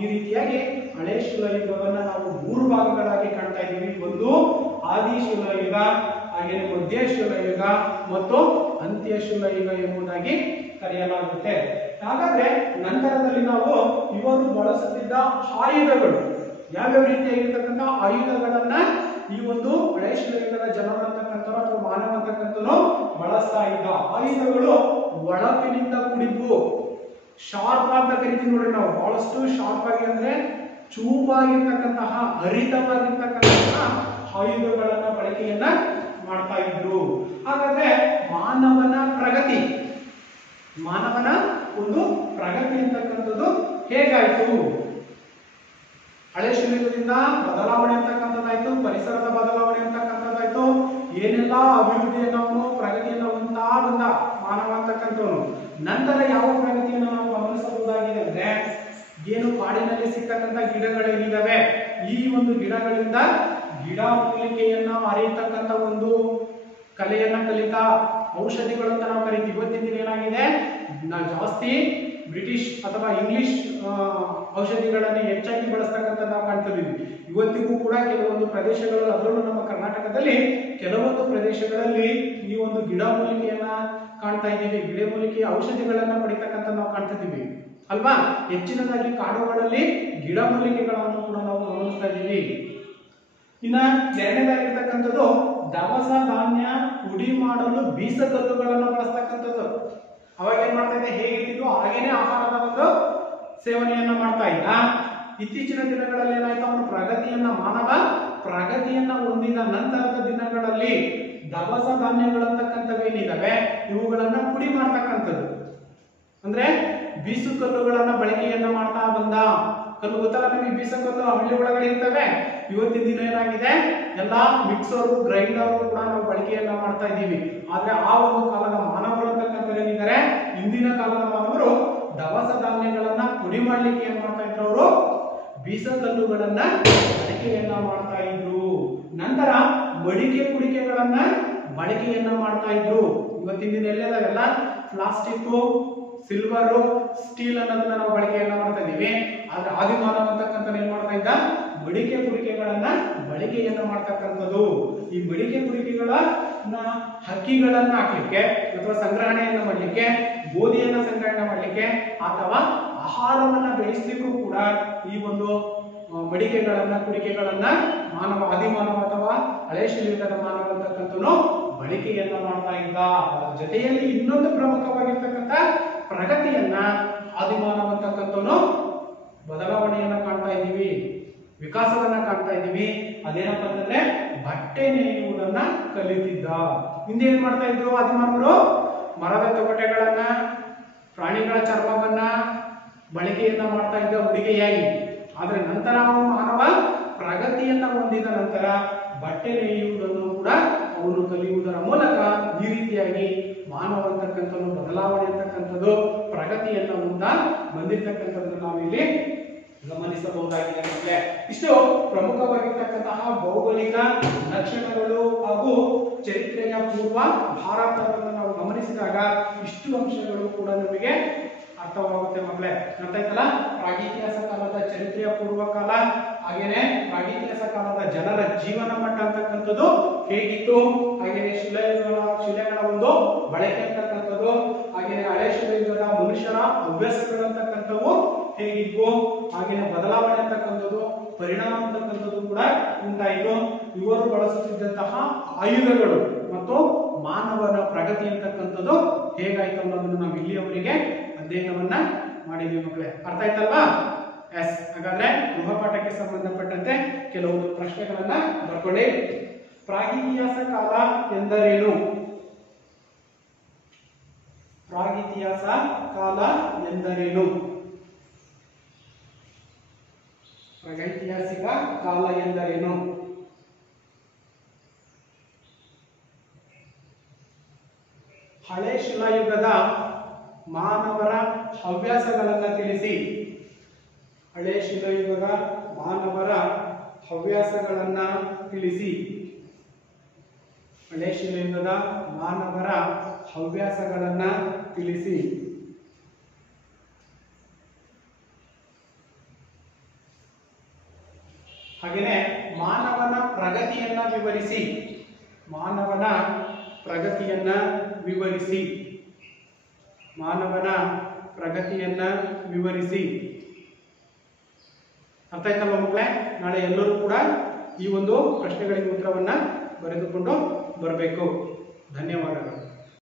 ಈ ರೀತಿಯಾಗಿ ಹಳೆ ಶಿಲಾಯುಗವನ್ನ ನಾವು 3 ಭಾಗಗಳಾಗಿ ಕಾಣ್ತಾ ಇದ್ದೀವಿ. ಒಂದು ಆದಿ ಶಿಲಾಯುಗ, ಹಾಗೆ ಮಧ್ಯ ಶಿಲಾಯುಗ ಮತ್ತು ಅಂತ್ಯ ಶಿಲಾಯುಗ ಎಂಬುದಾಗಿ ಕರೆಯಲಾಗುತ್ತೆ. ಹಾಗಾದ್ರೆ ನಂತರದಲ್ಲಿ ನಾವು ಇವರು ಬಳಸುತ್ತಿದ್ದ ಆಯುಧಗಳು, ಯಾವ್ಯಾವ ರೀತಿಯಾಗಿರ್ತಕ್ಕಂಥ ಆಯುಧಗಳನ್ನ ಈ ಒಂದು ಹಳೆ ಶಿಲಾಯುಗದ ಜನರು ಅಂತಕ್ಕಂಥವ್ರು ಅಥವಾ ಮಾನವ ಅಂತಕ್ಕಂಥವ್ರು ಬಳಸ್ತಾ ಇದ್ದ ಆಯುಧಗಳು ಒಳಪಿನಿಂದ ಕೂಡಿದ್ವು. ಶಾರ್ಪ್ ಅಂತ ಕರಿತೀವಿ ನೋಡ್ರಿ ನಾವು, ಬಹಳಷ್ಟು ಶಾರ್ಪ್ ಆಗಿ ಅಂದ್ರೆ ಚೂಪಾಗಿರ್ತಕ್ಕಂತಹ ಹರಿತವಾಗಿರ್ತಕ್ಕಂತಹ ಆಯುಧಗಳನ್ನ ಬಳಕೆಯನ್ನ ಮಾಡ್ತಾ ಇದ್ರು. ಹಾಗಾದ್ರೆ ಮಾನವನ ಒಂದು ಪ್ರಗತಿ ಅಂತಕ್ಕಂಥದ್ದು ಹೇಗಾಯ್ತು? ಹಳೆ ಶಿಲಾಯುಗದಿಂದ ಬದಲಾವಣೆ ಅಂತಕ್ಕಂಥದ್ದಾಯ್ತು, ಪರಿಸರದ ಬದಲಾವಣೆ ಅಂತಕ್ಕಂಥದ್ದಾಯ್ತು, ಏನೆಲ್ಲ ಅಭಿವೃದ್ಧಿಯನ್ನು ಅವನು ಪ್ರಗತಿಯನ್ನು ಬಂದ ಮಾನವ ಅಂತಕ್ಕಂಥವನು. ನಂತರ ಯಾವ ಪ್ರಗತಿಯನ್ನು ನಾವು ಗಮನಿಸಬಹುದಾಗಿದೆ ಅಂದ್ರೆ, ಏನು ಕಾಡಿನಲ್ಲಿ ಸಿಗ್ತಕ್ಕಂಥ ಗಿಡಗಳೇನಿದಾವೆ ಈ ಒಂದು ಗಿಡಗಳಿಂದ ಗಿಡ ಮೂಲಿಕೆಯನ್ನ ಅರಿಯತಕ್ಕಂಥ ಒಂದು ಕಲೆಯನ್ನ ಕಲಿತ ಔಷಧಿಗಳು ಅಂತ ನಾವು ಕರಿತೀವಿ. ಇವತ್ತಿನ ದಿನ ಏನಾಗಿದೆ, ಜಾಸ್ತಿ ಬ್ರಿಟಿಷ್ ಅಥವಾ ಇಂಗ್ಲಿಷ್ ಔಷಧಿಗಳನ್ನ ಹೆಚ್ಚಾಗಿ ಬಳಸ್ತಕ್ಕಂಥ ನಾವು ಕಾಣ್ತಿದ್ದೀವಿ. ಇವತ್ತಿಗೂ ಕೂಡ ಕೆಲವೊಂದು ಪ್ರದೇಶಗಳು, ಅದರಲ್ಲೂ ನಮ್ಮ ಕರ್ನಾಟಕದಲ್ಲಿ ಕೆಲವೊಂದು ಪ್ರದೇಶಗಳಲ್ಲಿ ಈ ಒಂದು ಗಿಡ ಮೂಲಿಕೆಯನ್ನ ಕಾಣ್ತಾ ಇದ್ದೀವಿ, ಗಿಡ ಮೂಲಿಕೆಯ ಔಷಧಿಗಳನ್ನ ಪಡಿತಕ್ಕಂಥ ನಾವು ಕಾಣ್ತಿದ್ದೀವಿ. ಅಲ್ವಾ. ಹೆಚ್ಚಿನದಾಗಿ ಕಾಡುಗಳಲ್ಲಿ ಗಿಡಮೂಲಿಕೆಗಳನ್ನು ಕೂಡ ನಾವು ಗಮನಿಸ್ತಾ ಇದ್ದೀವಿ. ಇನ್ನ ಎರಡನೇದಾಗಿರ್ತಕ್ಕಂಥದ್ದು ದವಸ ಧಾನ್ಯ ಪುಡಿ ಮಾಡಲು ಬೀಸಕಲ್ಲುಗಳನ್ನು ಬಳಸ್ತಕ್ಕಂಥದ್ದು. ಅವಾಗ ಏನ್ ಮಾಡ್ತಾ ಇದೆ, ಹೇಗಿರ್ತಿದ್ವು ಹಾಗೇನೆ ಆಹಾರದ ಒಂದು ಸೇವನೆಯನ್ನ ಮಾಡ್ತಾ ಇದ್ದ. ಇತ್ತೀಚಿನ ದಿನಗಳಲ್ಲಿ ಏನಾಯ್ತು, ಅವನು ಮಾನವ ಪ್ರಗತಿಯನ್ನ ಹೊಂದಿದ ನಂತರದ ದಿನಗಳಲ್ಲಿ ದವಸ ಧಾನ್ಯಗಳಂತಕ್ಕಂಥವೇನಿದಾವೆ ಇವುಗಳನ್ನ ಪುಡಿ ಮಾಡ್ತಕ್ಕಂಥದ್ದು, ಅಂದ್ರೆ ಬೀಸು ಕಲ್ಲುಗಳನ್ನ ಬಳಕೆಯನ್ನ ಮಾಡ್ತಾ ಬಂದ. ಕಲ್ಲು ಗೊತ್ತಲ್ಲ ನಮಗೆ, ಬೀಸಕಲ್ಲು ಹಳ್ಳಿ ಒಳಗಡೆ ಇರ್ತವೆ. ಇವತ್ತಿನ ದಿನ ಏನಾಗಿದೆ, ಎಲ್ಲಾ ಮಿಕ್ಸರು ಗ್ರೈಂಡರು ಕೂಡ ನಾವು ಬಳಕೆಯನ್ನ ಮಾಡ್ತಾ ಇದ್ದೀವಿ. ಆದ್ರೆ ಆ ಒಂದು ಕಾಲದ ಮಾನವರು ಅಂತಕ್ಕಂಥ ಏನಿದ್ದಾರೆ, ಇಂದಿನ ಕಾಲದ ಮಾನವರು ದವಸ ಧಾನ್ಯಗಳನ್ನ ಪುಡಿ ಮಾಡ್ಲಿಕ್ಕೆ ಏನ್ ಮಾಡ್ತಾ ಇದ್ರು, ಅವರು ಬೀಸಕಲ್ಲುಗಳನ್ನ ಬಳಕೆಯನ್ನ ಮಾಡ್ತಾ ಇದ್ರು. ನಂತರ ಮಡಿಕೆ ಕುಡಿಕೆಗಳನ್ನ ಬಳಕೆಯನ್ನ ಮಾಡ್ತಾ ಇದ್ರು. ಇವತ್ತಿನ ದಿನ ಎಲ್ಲೆಲ್ಲ ಪ್ಲಾಸ್ಟಿಕ್, ಸಿಲ್ವರು, ಸ್ಟೀಲ್ ಅನ್ನೋದನ್ನ ನಾವು ಬಳಕೆಯನ್ನ ಮಾಡ್ತಾ ಇದ್ದೀವಿ. ಆದ್ರೆ ಆದಿಮಾನವ ಅಂತಕ್ಕಂಥ ಏನ್ ಮಾಡ್ತಾ ಇದ್ದ, ಮಡಿಕೆ ಕುಡಿಕೆಗಳನ್ನ ಬಳಕೆಯನ್ನ ಮಾಡ್ತಕ್ಕಂಥದ್ದು. ಈ ಮಡಿಕೆ ಕುಡಿಕೆಗಳನ್ನ ಹಕ್ಕಿಗಳನ್ನ ಹಾಕ್ಲಿಕ್ಕೆ ಅಥವಾ ಸಂಗ್ರಹಣೆಯನ್ನ ಮಾಡ್ಲಿಕ್ಕೆ, ಗೋಧಿಯನ್ನ ಸಂಗ್ರಹಣೆ ಮಾಡ್ಲಿಕ್ಕೆ ಅಥವಾ ಆಹಾರವನ್ನ ಬೆಳೆಸಲಿಕ್ಕೂ ಕೂಡ ಈ ಒಂದು ಮಡಿಕೆಗಳನ್ನ ಕುಡಿಕೆಗಳನ್ನ ಆದಿಮಾನವ ಅಥವಾ ಹಳೆ ಶಿಲಾಯುಗದ ಮಾನವ ಅಂತಕ್ಕಂಥನು ಬಳಕೆಯನ್ನ ಮಾಡ್ತಾ ಇದ್ದ. ಜೊತೆಯಲ್ಲಿ ಇನ್ನೊಂದು ಪ್ರಮುಖವಾಗಿರ್ತಕ್ಕಂಥ ಪ್ರಗತಿಯನ್ನ ಆದಿಮಾನವ ಅಂತಕ್ಕಂಥನು ಬದಲಾವಣೆಯನ್ನ ಕಾಣ್ತಾ ಇದ್ದೀವಿ, ವಿಕಾಸವನ್ನ ಕಾಣ್ತಾ ಇದ್ದೀವಿ. ಅದೇನಪ್ಪ ಅಂತಂದ್ರೆ ಬಟ್ಟೆ ನೇಯುವುದನ್ನ ಕಲಿತಿದ್ದ. ಹಿಂದೆ ಏನ್ ಮಾಡ್ತಾ ಇದ್ರು ಆದಿಮಾನವರು, ಮರದ ತೊಗಟೆಗಳನ್ನ, ಪ್ರಾಣಿಗಳ ಚರ್ಮವನ್ನ ಬಳಕೆಯನ್ನ ಮಾಡ್ತಾ ಇದ್ದ ಉಡುಗೆಯಾಗಿ. ಆದ್ರೆ ನಂತರ ಅವನು ಮಾನವ ಪ್ರಗತಿಯನ್ನ ಹೊಂದಿದ ನಂತರ ಬಟ್ಟೆ ನೇಯುವುದನ್ನು ಕೂಡ ಅವನು ಕಲಿಯುವುದರ ಮೂಲಕ ಈ ರೀತಿಯಾಗಿ ಮಾನವ ಅಂತಕ್ಕಂಥದ್ದು ಬದಲಾವಣೆ ಅಂತಕ್ಕಂಥದ್ದು ಪ್ರಗತಿಯನ್ನ ಬಂದಿರ್ತಕ್ಕಂಥದ್ದನ್ನು ನಾವಿಲ್ಲಿ ಗಮನಿಸಬಹುದಾಗಿದೆ. ಇಷ್ಟು ಪ್ರಮುಖವಾಗಿರ್ತಕ್ಕಂತಹ ಭೌಗೋಳಿಕ ಲಕ್ಷಣಗಳು ಹಾಗೂ ಚರಿತ್ರೆಯ ಪೂರ್ವ ಭಾರತವನ್ನು ನಾವು ಗಮನಿಸಿದಾಗ ಇಷ್ಟು ಅಂಶಗಳು ಕೂಡ ನಮಗೆ ಅರ್ಥವಾಗುತ್ತೆ ಮಕ್ಕಳೇ. ಅರ್ಥ ಆಯ್ತಲ್ಲ. ಪ್ರಾಗಿತಿಹಾಸ ಕಾಲದ ಚರಿತ್ರೆಯ ಪೂರ್ವಕಾಲ, ಹಾಗೇನೆ ಪ್ರಾಗಿತಿಹಾಸ ಕಾಲದ ಜನರ ಜೀವನ ಮಟ್ಟ ಅಂತಕ್ಕಂಥದ್ದು ಹೇಗಿತ್ತು, ಹಾಗೇನೆ ಶಿಲೆಗಳ ಒಂದು ಬಳಕೆ ಅಂತಕ್ಕಂಥದ್ದು, ಹಾಗೇನೆ ಹಳೆ ಶಿಲಾಯುಗದ ಮನುಷ್ಯರ ಹವ್ಯಾಸಗಳಂತಕ್ಕಂಥವು ಹೇಗಿದ್ವು, ಹಾಗೇನೆ ಬದಲಾವಣೆ ಅಂತಕ್ಕಂಥದ್ದು, ಪರಿಣಾಮ ಅಂತಕ್ಕಂಥದ್ದು ಕೂಡ ಉಂಟಾಯಿತು. ಇವರು ಬಳಸುತ್ತಿದ್ದಂತಹ ಆಯುಧಗಳು ಮತ್ತು ಮಾನವನ ಪ್ರಗತಿ ಅಂತಕ್ಕಂಥದ್ದು ಹೇಗಾಯ್ತು ಅನ್ನೋದನ್ನು ನಾವು ಇಲ್ಲಿಯವರೆಗೆ ಅಧ್ಯಯನವನ್ನ ಮಾಡಿದ್ವಿ ಮಕ್ಕಳೇ. ಅರ್ಥ ಆಯ್ತಲ್ವಾ? ಎಸ್. ಹಾಗಾದ್ರೆ ಗೃಹಪಾಠಕ್ಕೆ ಸಂಬಂಧಪಟ್ಟಂತೆ ಕೆಲವೊಂದು ಪ್ರಶ್ನೆಗಳನ್ನ ಬರ್ಕೊಳ್ಳಿ. ಪ್ರಾಗಿತಿಹಾಸ ಕಾಲ ಎಂದರೇನು? ಪ್ರಾಗಿತಿಹಾಸ ಕಾಲ ಎಂದರೇನು? ಪ್ರಾಗೈತಿಹಾಸಿಕ ಕಾಲ ಎಂದರೇನು? ಹಳೆ ಶಿಲಾಯುಗದ ಮಾನವರ ಹವ್ಯಾಸಗಳನ್ನ ತಿಳಿಸಿ. ಹಳೆ ಶಿಲಾಯುಗದ ಮಾನವರ ಹವ್ಯಾಸಗಳನ್ನ ತಿಳಿಸಿ. ಹಳೆ ಶಿಲಾಯುಗದ ಮಾನವರ ಹವ್ಯಾಸಗಳನ್ನ ತಿಳಿಸಿ. ಹಾಗೆಯೇ ಮಾನವನ ಪ್ರಗತಿಯನ್ನ ವಿವರಿಸಿ. ಮಾನವನ ಪ್ರಗತಿಯನ್ನ ವಿವರಿಸಿ. ಮಾನವನ ಪ್ರಗತಿಯನ್ನ ವಿವರಿಸಿ. ಅರ್ಥ ಆಯ್ತಲ್ವ ಮಕ್ಕಳೇ? ನಾಳೆ ಎಲ್ಲರೂ ಕೂಡ ಈ ಒಂದು ಪ್ರಶ್ನೆಗಳಿಗೆ ಉತ್ತರವನ್ನ ಬರೆದುಕೊಂಡು ಬರಬೇಕು. ಧನ್ಯವಾದಗಳು.